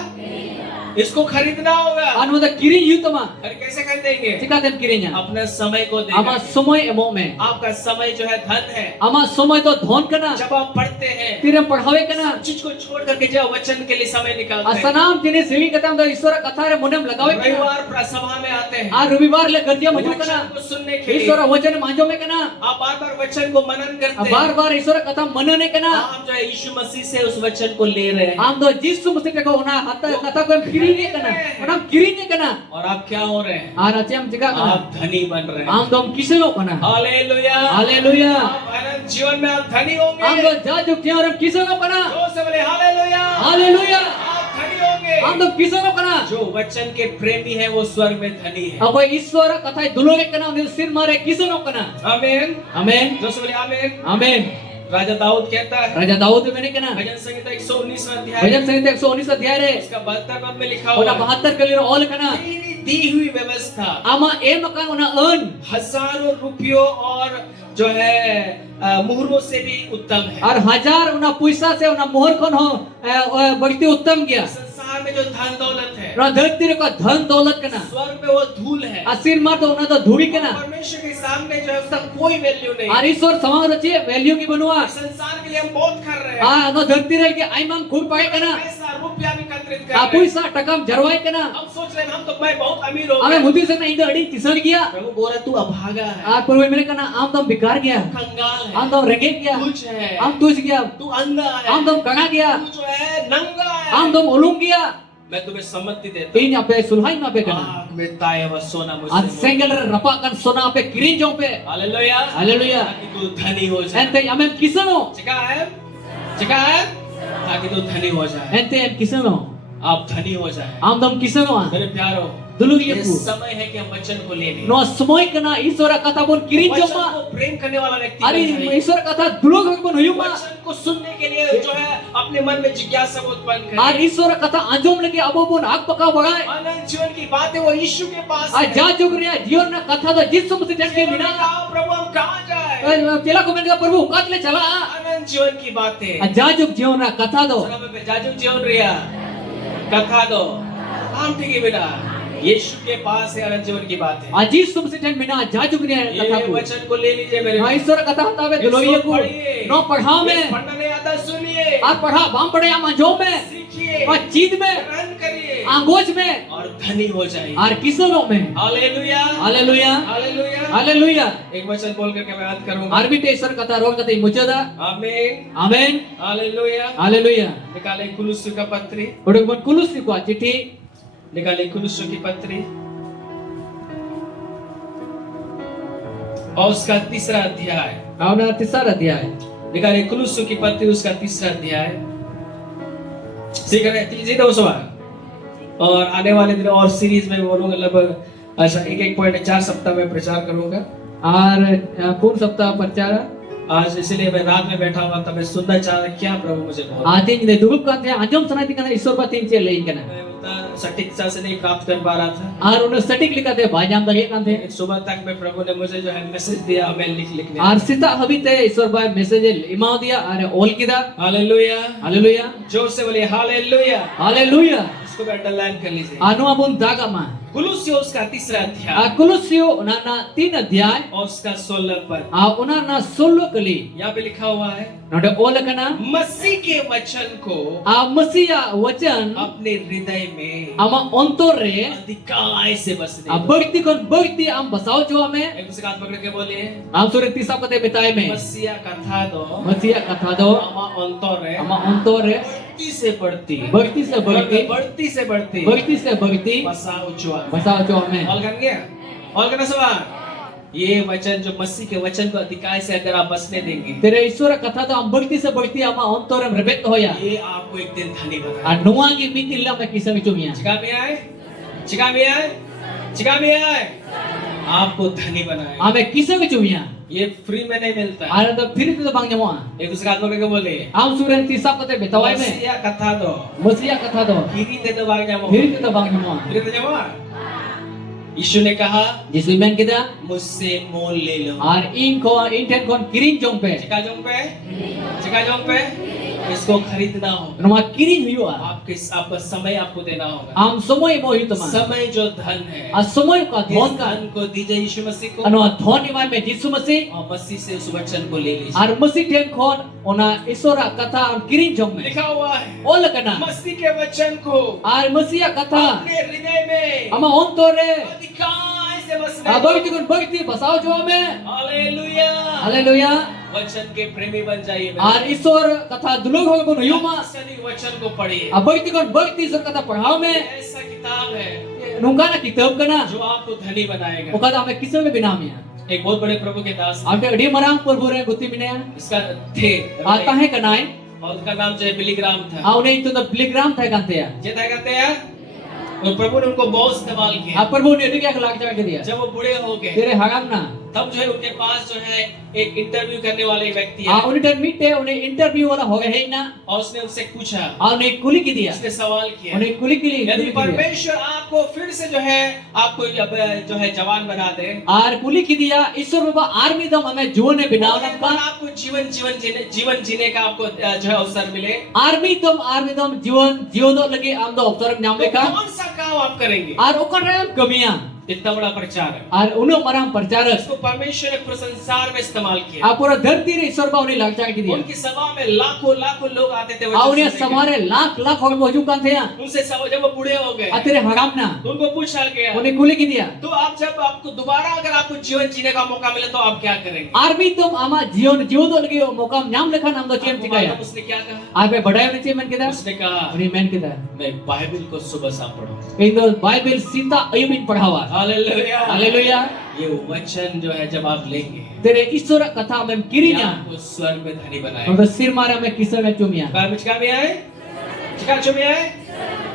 इसको खरीदना होगा। Anu da kirin hiu tama. अरे कैसे खरीदेंगे? Sika dem kirinya. अपने समय को Ama देगा। somoy emo me. आपका समय जो है धन है। Ama somoy to dhon kana. जब आप पढ़ते हैं Tiram padhave kana. चीज को छोड़ करके जब वचन के लिए समय निकालते हैं, Asanam jine sevi katam da Iswara katha re monem lagave kana. रविवार सभा में आते हैं Ar रविवार ले गर्दिया मजू वचन kana. को सुनने के लिए Iswara वचन मांजो में kana. आप बार बार वचन को मनन करते बार हैं। बार ईश्वर कथा मनने के ना आप जो है यीशु मसीह से उस वचन को ले रहे हैं हम तो जिस मुझसे को ना हता कथा को किरीने के ना हम किरीने के ना और आप क्या हो रहे हैं? आर अच्छे हम जगह का आप धनी बन रहे हैं। हम तो हम किसे लो कना हालेलुया। हालेलुया आप अनंत जीवन में आप धनी होंगे। हम तो जा जो क्या और हम किसे लो कना जोर से बोले हालेलुया। हालेलुया आप धनी होंगे। हम तो किसे लो कना जो वचन के प्रेमी है वो स्वर्ग में धनी है। अब ईश्वर कथा दुलोरे कना हम सिर मारे किसे लो कना आमीन। आमेन जोर से बोले आमीन। आमेन राजा दाऊद कहता है, Raja Daud मैंने कहना भजन संहिता 119 अध्याय भजन संहिता 119 अध्याय रे इसका 72 पद में लिखा ओना हुआ है, 72 कली रे ऑल कहना तेरी दी हुई व्यवस्था आमा एम का ओना अन हजारों रुपयों और जो है मुहरों से भी उत्तम है। और हजार ओना पैसा से ओना मोहर कोन हो बढ़ती उत्तम गया संसार में जो धन दौलत है, र धरती रे का धन दौलत कहना स्वर्ग में वो धूल है, असीन मार तो ओना तो धूड़ी कहना परमेश्वर के सामने जो है उसका कोई वैल्यू नहीं और है। ईश्वर समाज रचे वैल्यू की बनवा संसार के लिए हम बहुत कर रहे हैं, आ नो धरती रे के आईमाम खूब पाए कहना पैसा रुपया भी एकत्रित कर आ रहे हैं। पैसा टकम जरवाए कहना हम सोच रहे हैं हम तो मैं बहुत अमीर हो हमें गए। मुद्दे से नहीं तो अड़ी किसर गया प्रभु बोल रहा तू अभागा है, और पूर्व मैंने कहना आम तो बिकार गया कंगाल है, आम तो रंगे गया तुझ है, आम तुझ गया तू अंधा है, आम तो कणा गया तू जो है नंगा है। आम तो उलूंग गया मैं तुम्हें सम्मति देता इन यहाँ पे सुलहाई में पे कहना आग में ताया हुआ सोना आज मुझसे सेंगल रे रपा कन सोना पे किरीन जो पे हालेलुया हालेलुया ताकि तू धनी हो जाए। एंते हमें किसनो चिका है ताकि तू धनी हो जाए, एंते हम किसनो आप धनी हो जाए। आम दम किसनो मेरे प्यारो, दुलु ये ये समय है कि हम वचन को ले लें। नो समय कना ईश्वर कथा बोल किरीन जो वचन मा को प्रेम करने वाला व्यक्ति अरे बनना चाहिए। ईश्वर कथा दुलोग बन हुई मा वचन को सुनने के लिए जो है अपने मन में जिज्ञासा को उत्पन्न और करें। ईश्वर कथा अंजोम लगे अबो बोन आग पका बढ़ाए अनंत जीवन की बातें वो यीशु के पास आज है। जा चुक रहा जीवन ना कथा तो जिस समझ से के बिना कहा, प्रभु हम कहाँ जाए? चला को मैंने प्रभु काट ले चला अनंत जीवन की बातें। आज जा चुक जीवन ना कथा दो चलो मैं जाजू जीवन रिया कथा दो हम ठीक है बेटा, यीशु के पास है अनंत जीवन की बात है। आज जिस समझ से बिना जा चुक रहा ये कथा को वचन को ले लीजिए मेरे हाँ ईश्वर कथा बतावे दुलोइये को नो पढ़ाओ में पढ़ना नहीं आता सुनिए और पढ़ा बाम पढ़े हम अंजोम में सीखिए और चीज में ग्रहण करिए आंगोज में और धनी हो जाइए। और किसनों में हालेलुया हालेलुया हालेलुया। हालेलुया एक वचन बोल करके मैं अंत करूंगा। आरबी ईश्वर कथा रोग कथा मुझदा आमीन आमेन हालेलुया। हालेलुया निकाले कुलुस्सु का पत्री, उड़क बन कुलुस को चिट्ठी निकाले कुलुस्सु की पत्री और उसका 3रा अध्याय। आवना 3रा अध्याय निकाले कुलुस्सु की पत्री उसका 3रा अध्याय। सीख रहे तीसरी दो सवाल और आने वाले दिन और सीरीज में बोलूंगा लगभग अच्छा एक पॉइंट 4 सप्ताह में प्रचार करूंगा। और पूर्ण सप्ताह प्रचार आज इसलिए मैं रात में बैठा हुआ था, मैं सुनना चाह रहा क्या प्रभु मुझे बहुत आते ने दुगुप का थे अंजम सुनाती कना ईश्वर बात तीन चले इनकना मैं उतना सटीकता से नहीं प्राप्त कर पा रहा था। और उन्हें सटीक लिखा थे भाजाम तक एक थे लेकिन सुबह तक में प्रभु ने मुझे जो है मैसेज दिया, मैं लिखने और सीता हबी ते ईश्वर बाय मैसेज इमाव दिया और ओल किदा हालेलुया हालेलुया जोर से बोलिए हालेलुया। हालेलुया इसको भी अंडरलाइन कर लीजिए। अनु अबुन दागा मा कुलुस्सियोस का 3रा अध्याय कुलुसियो उनाना 3 अध्याय और उसका 16 पद आ उनाना 16 कली यहाँ पे लिखा हुआ है, नोटे ओल कना मसीह के वचन को आ मसीहा वचन अपने हृदय में आमा अंतर रे अधिकाय से बसने आ दो। भक्ति कोन भक्ति आम बसाओ जो हमें एक दूसरे का हाथ पकड़ के बोलिए आम सुरे तीसा कते बिताए में मसीहा कथा दो मसीहा कथा दो आमा अंतर है आमा अंतर रे बढ़ती से बढ़ती भक्ति से भक्ति बढ़ती से बढ़ती भक्ति से भक्ति बसाओ जुआ बसाओ जो हमें और कर गया और करना सवाल ये वचन जो मसीह के वचन को अधिकाय से अगर आप बसने देंगे तेरे ईश्वर कथा तो आम भक्ति से भक्ति आमा अंतर रे रेबेत होया ये आपको एक दिन धनी आ बनाएगा। नुआ की मितिल्ला में किसे विचुमिया चिका में आए चिका में आए चिका में आए आपको धनी बनाएगा। हमें किसे विचुमिया ये फ्री में नहीं मिलता है। आरे तो फिर तो बांग जमा एक दूसरे का हाथ पकड़ के बोले आम सुरे तीसा कते बिताए में मसीहा कथा दो मसीहा कथा दो फिरी दे दो भाग जाओ फिर तो बांग जमा फिर दे जाओ। यीशु ने कहा जिसु में किदा मुझसे मोल ले लो। और इनको इंटेन कोन किरिन जों पे चिका जोंग पे इसको खरीदना होगा। नमा किरिन हुआ आपका समय आपको देना होगा। आम समय मोहि तमा समय जो धन है आ समय का इस धन का धन को दीजिए यीशु मसीह को अनु धन निवाय में जिसु मसीह और मसीह से उस वचन को ले लीजिए। और मसीह टेन कोन ओना ईश्वर कथा आम किरिन जों में लिखा हुआ है ओल कना मसीह के वचन को और मसीहा कथा अपने हृदय में आमा अंतरे अधिकाय से बसने आ दो। भक्ति कोन भक्ति बसाओ जो हमें हालेलुया। हालेलुया वचन के प्रेमी बन जाइए। और ईश्वर कथा दुलोग हो बन युमा शनि वचन को पढ़िए। आ भक्ति कोन भक्ति ईश्वर कथा पढ़ाओ में ऐसा किताब है नुका ना किताब कना जो आपको धनी बनाएगा। ओका हमें किसे में बिना मिया एक बहुत बड़े प्रभु के दास आटे अडी मरांग प्रभु रे गुत्ती मिने इसका थे आता है कनाई और उसका नाम जो है बिलीग्राम था। आ उन्हें तो बिलीग्राम था कहते हैं ये था कहते हैं और प्रभु ने उनको बहुत इस्तेमाल किया। आ प्रभु ने क्या लाग जाके दिया जब वो बूढ़े हो गए तेरे हराम ना तब जो है उनके पास जो है एक इंटरव्यू करने वाले एक व्यक्ति है Unih dan mite unih interview wala hoga hai na. और उसने उनसे पूछा, Unih kuli ki dia. उसने सवाल किया, Unih kuli ki यदि dia. परमेश्वर आपको फिर से जो है आपको अब जो है जवान बना दे Ar kuli ki dia Isor baba army dam ame juone और binaw एक nam बार ka. आपको जीवन जीने का आपको जो है अवसर मिले Army dam jiwan jiwono lagi am do optor nyam तो leka. कौन सा काम आप करेंगे? Ar okar ram kamiya. इतना बड़ा प्रचार है, Ar uno maram percaras. इसको परमेश्वर ने पूरे संसार में इस्तेमाल किया। Apura dharti re Isor ba unih lagcha ki dia. उनकी सभा में लाखों लाखों लोग आते थे वचन Unih सुनने के लिए। samare lakh hoga moju kan thaya. उनसे जब वो बूढ़े हो गए Atere hagam na. तो उनको पूछा गया, Unih kuli ki dia. तो आप जब आपको दोबारा अगर आपको जीवन जीने का मौका मिले तो आप क्या करेंगे? Army dam ama jiwono lagi mokam nyam lekha nam do chem आपको chikaya. मालूम उसने क्या कहा? Ape badai unih cemen kita. उसने कहा Unih men kita. मैं बाइबल को सुबह शाम पढ़ूंगा। Indo Bible sita ayumin padhawa. Hallelujah. Hallelujah. ये वचन जो है जब आप लेंगे Tere Isor kata mem ये kirinya. आपको स्वर्ग में धनी बनाएगा। Udah sir mara me kisah me cumia. Bible चिका में आए? चिका चुमी आए?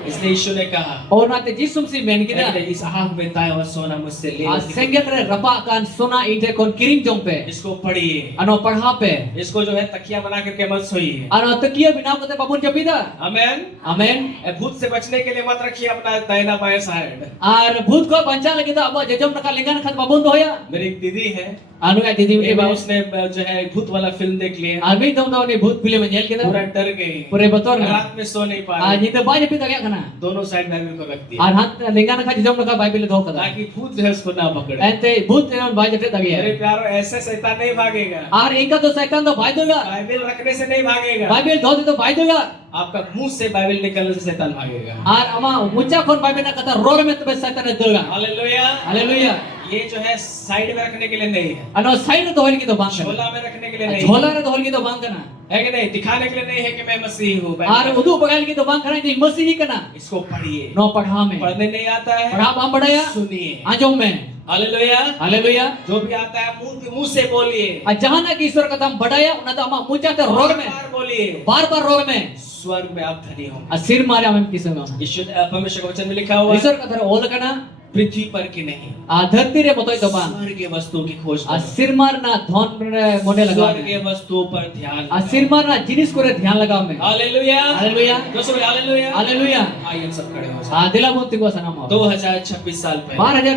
इसलिए यीशु ने कहा और नाते जिसुम si men kita. इस आग में ताया हुआ सोना मुझसे ले लो। Senggak re rapa kan sona ite kon kiring jong pe. इसको पढ़िए, Ano padha pe. इसको जो है तकिया बना करके मत सोइए। Ano takiya binaw kate babun japida. आमेन। Amen. भूत से बचने के लिए मत रखिए अपना दाहिना बायां side. Ar bhut ko bancha lagi ta abo jejom naka lingan khat babun do hoya. मेरी एक दीदी है, Anu ka didi एक ute बार ba. उसने जो है भूत वाला फिल्म देख लिया, Army dom do ni bhut film jel kita. पूरा डर गई, Pure botor na. रात में सो नहीं पा Ah रही, ni to ba japida kya kana. दोनों साइड बाइबल को रख दिया Ar hat lingan khat jejom naka Bible do kada. ताकि भूत जो है उसको ना पकड़े। Ente bhut enon ba jate मेरे tagiya. प्यारो ऐसे शैतान नहीं भागेगा, Ar inka to second do bhai doga. Bible रखने से नहीं भागेगा, Bible do to bhai doga. आपका मुंह से बाइबल निकलने से शैतान भागेगा। Ar ama mucha kon Bible na kata rog me to satan doga. Hallelujah. Hallelujah. ये जो है साइड में रखने के लिए नहीं है, Ano side to hol ki to bang kana. झोला में रखने के लिए नहीं है, Jhola re to hol ki to bang kana. है कि नहीं? दिखाने के लिए नहीं है कि मैं मसीह हूँ। Ar udu pagal ki to bang kana ni masih hi kana. इसको पढ़िए, No padha me. पढ़ने नहीं आता है Padha bang badaya. सुनिए। Ajong me. हालेलुया। Hallelujah. जो भी आता है मुंह से बोलिए, Jahan na ki Iswar kata badaya una to ama mucha te rog me. बार बोलिए, Bar rog me. स्वर्ग में आप धनी होंगे। Asir mare amem kisama. यीशु परमेश्वर के वचन में लिखा हुआ है, Iswar kata ol kana. पृथ्वी पर की नहीं, Dharti re motoi to bang. स्वर्गीय वस्तुओं की खोज करो। Asir mar na dhon re mone laga. स्वर्गीय वस्तुओं पर ध्यान दो। Asir mar na jinis kore dhyan lagao me. Hallelujah. Hallelujah. दोस्तों हालेलुया। Hallelujah. आइए हम सब खड़े हो जाएं। Dila bunti ko sanam. 2026 साल पहले 12,000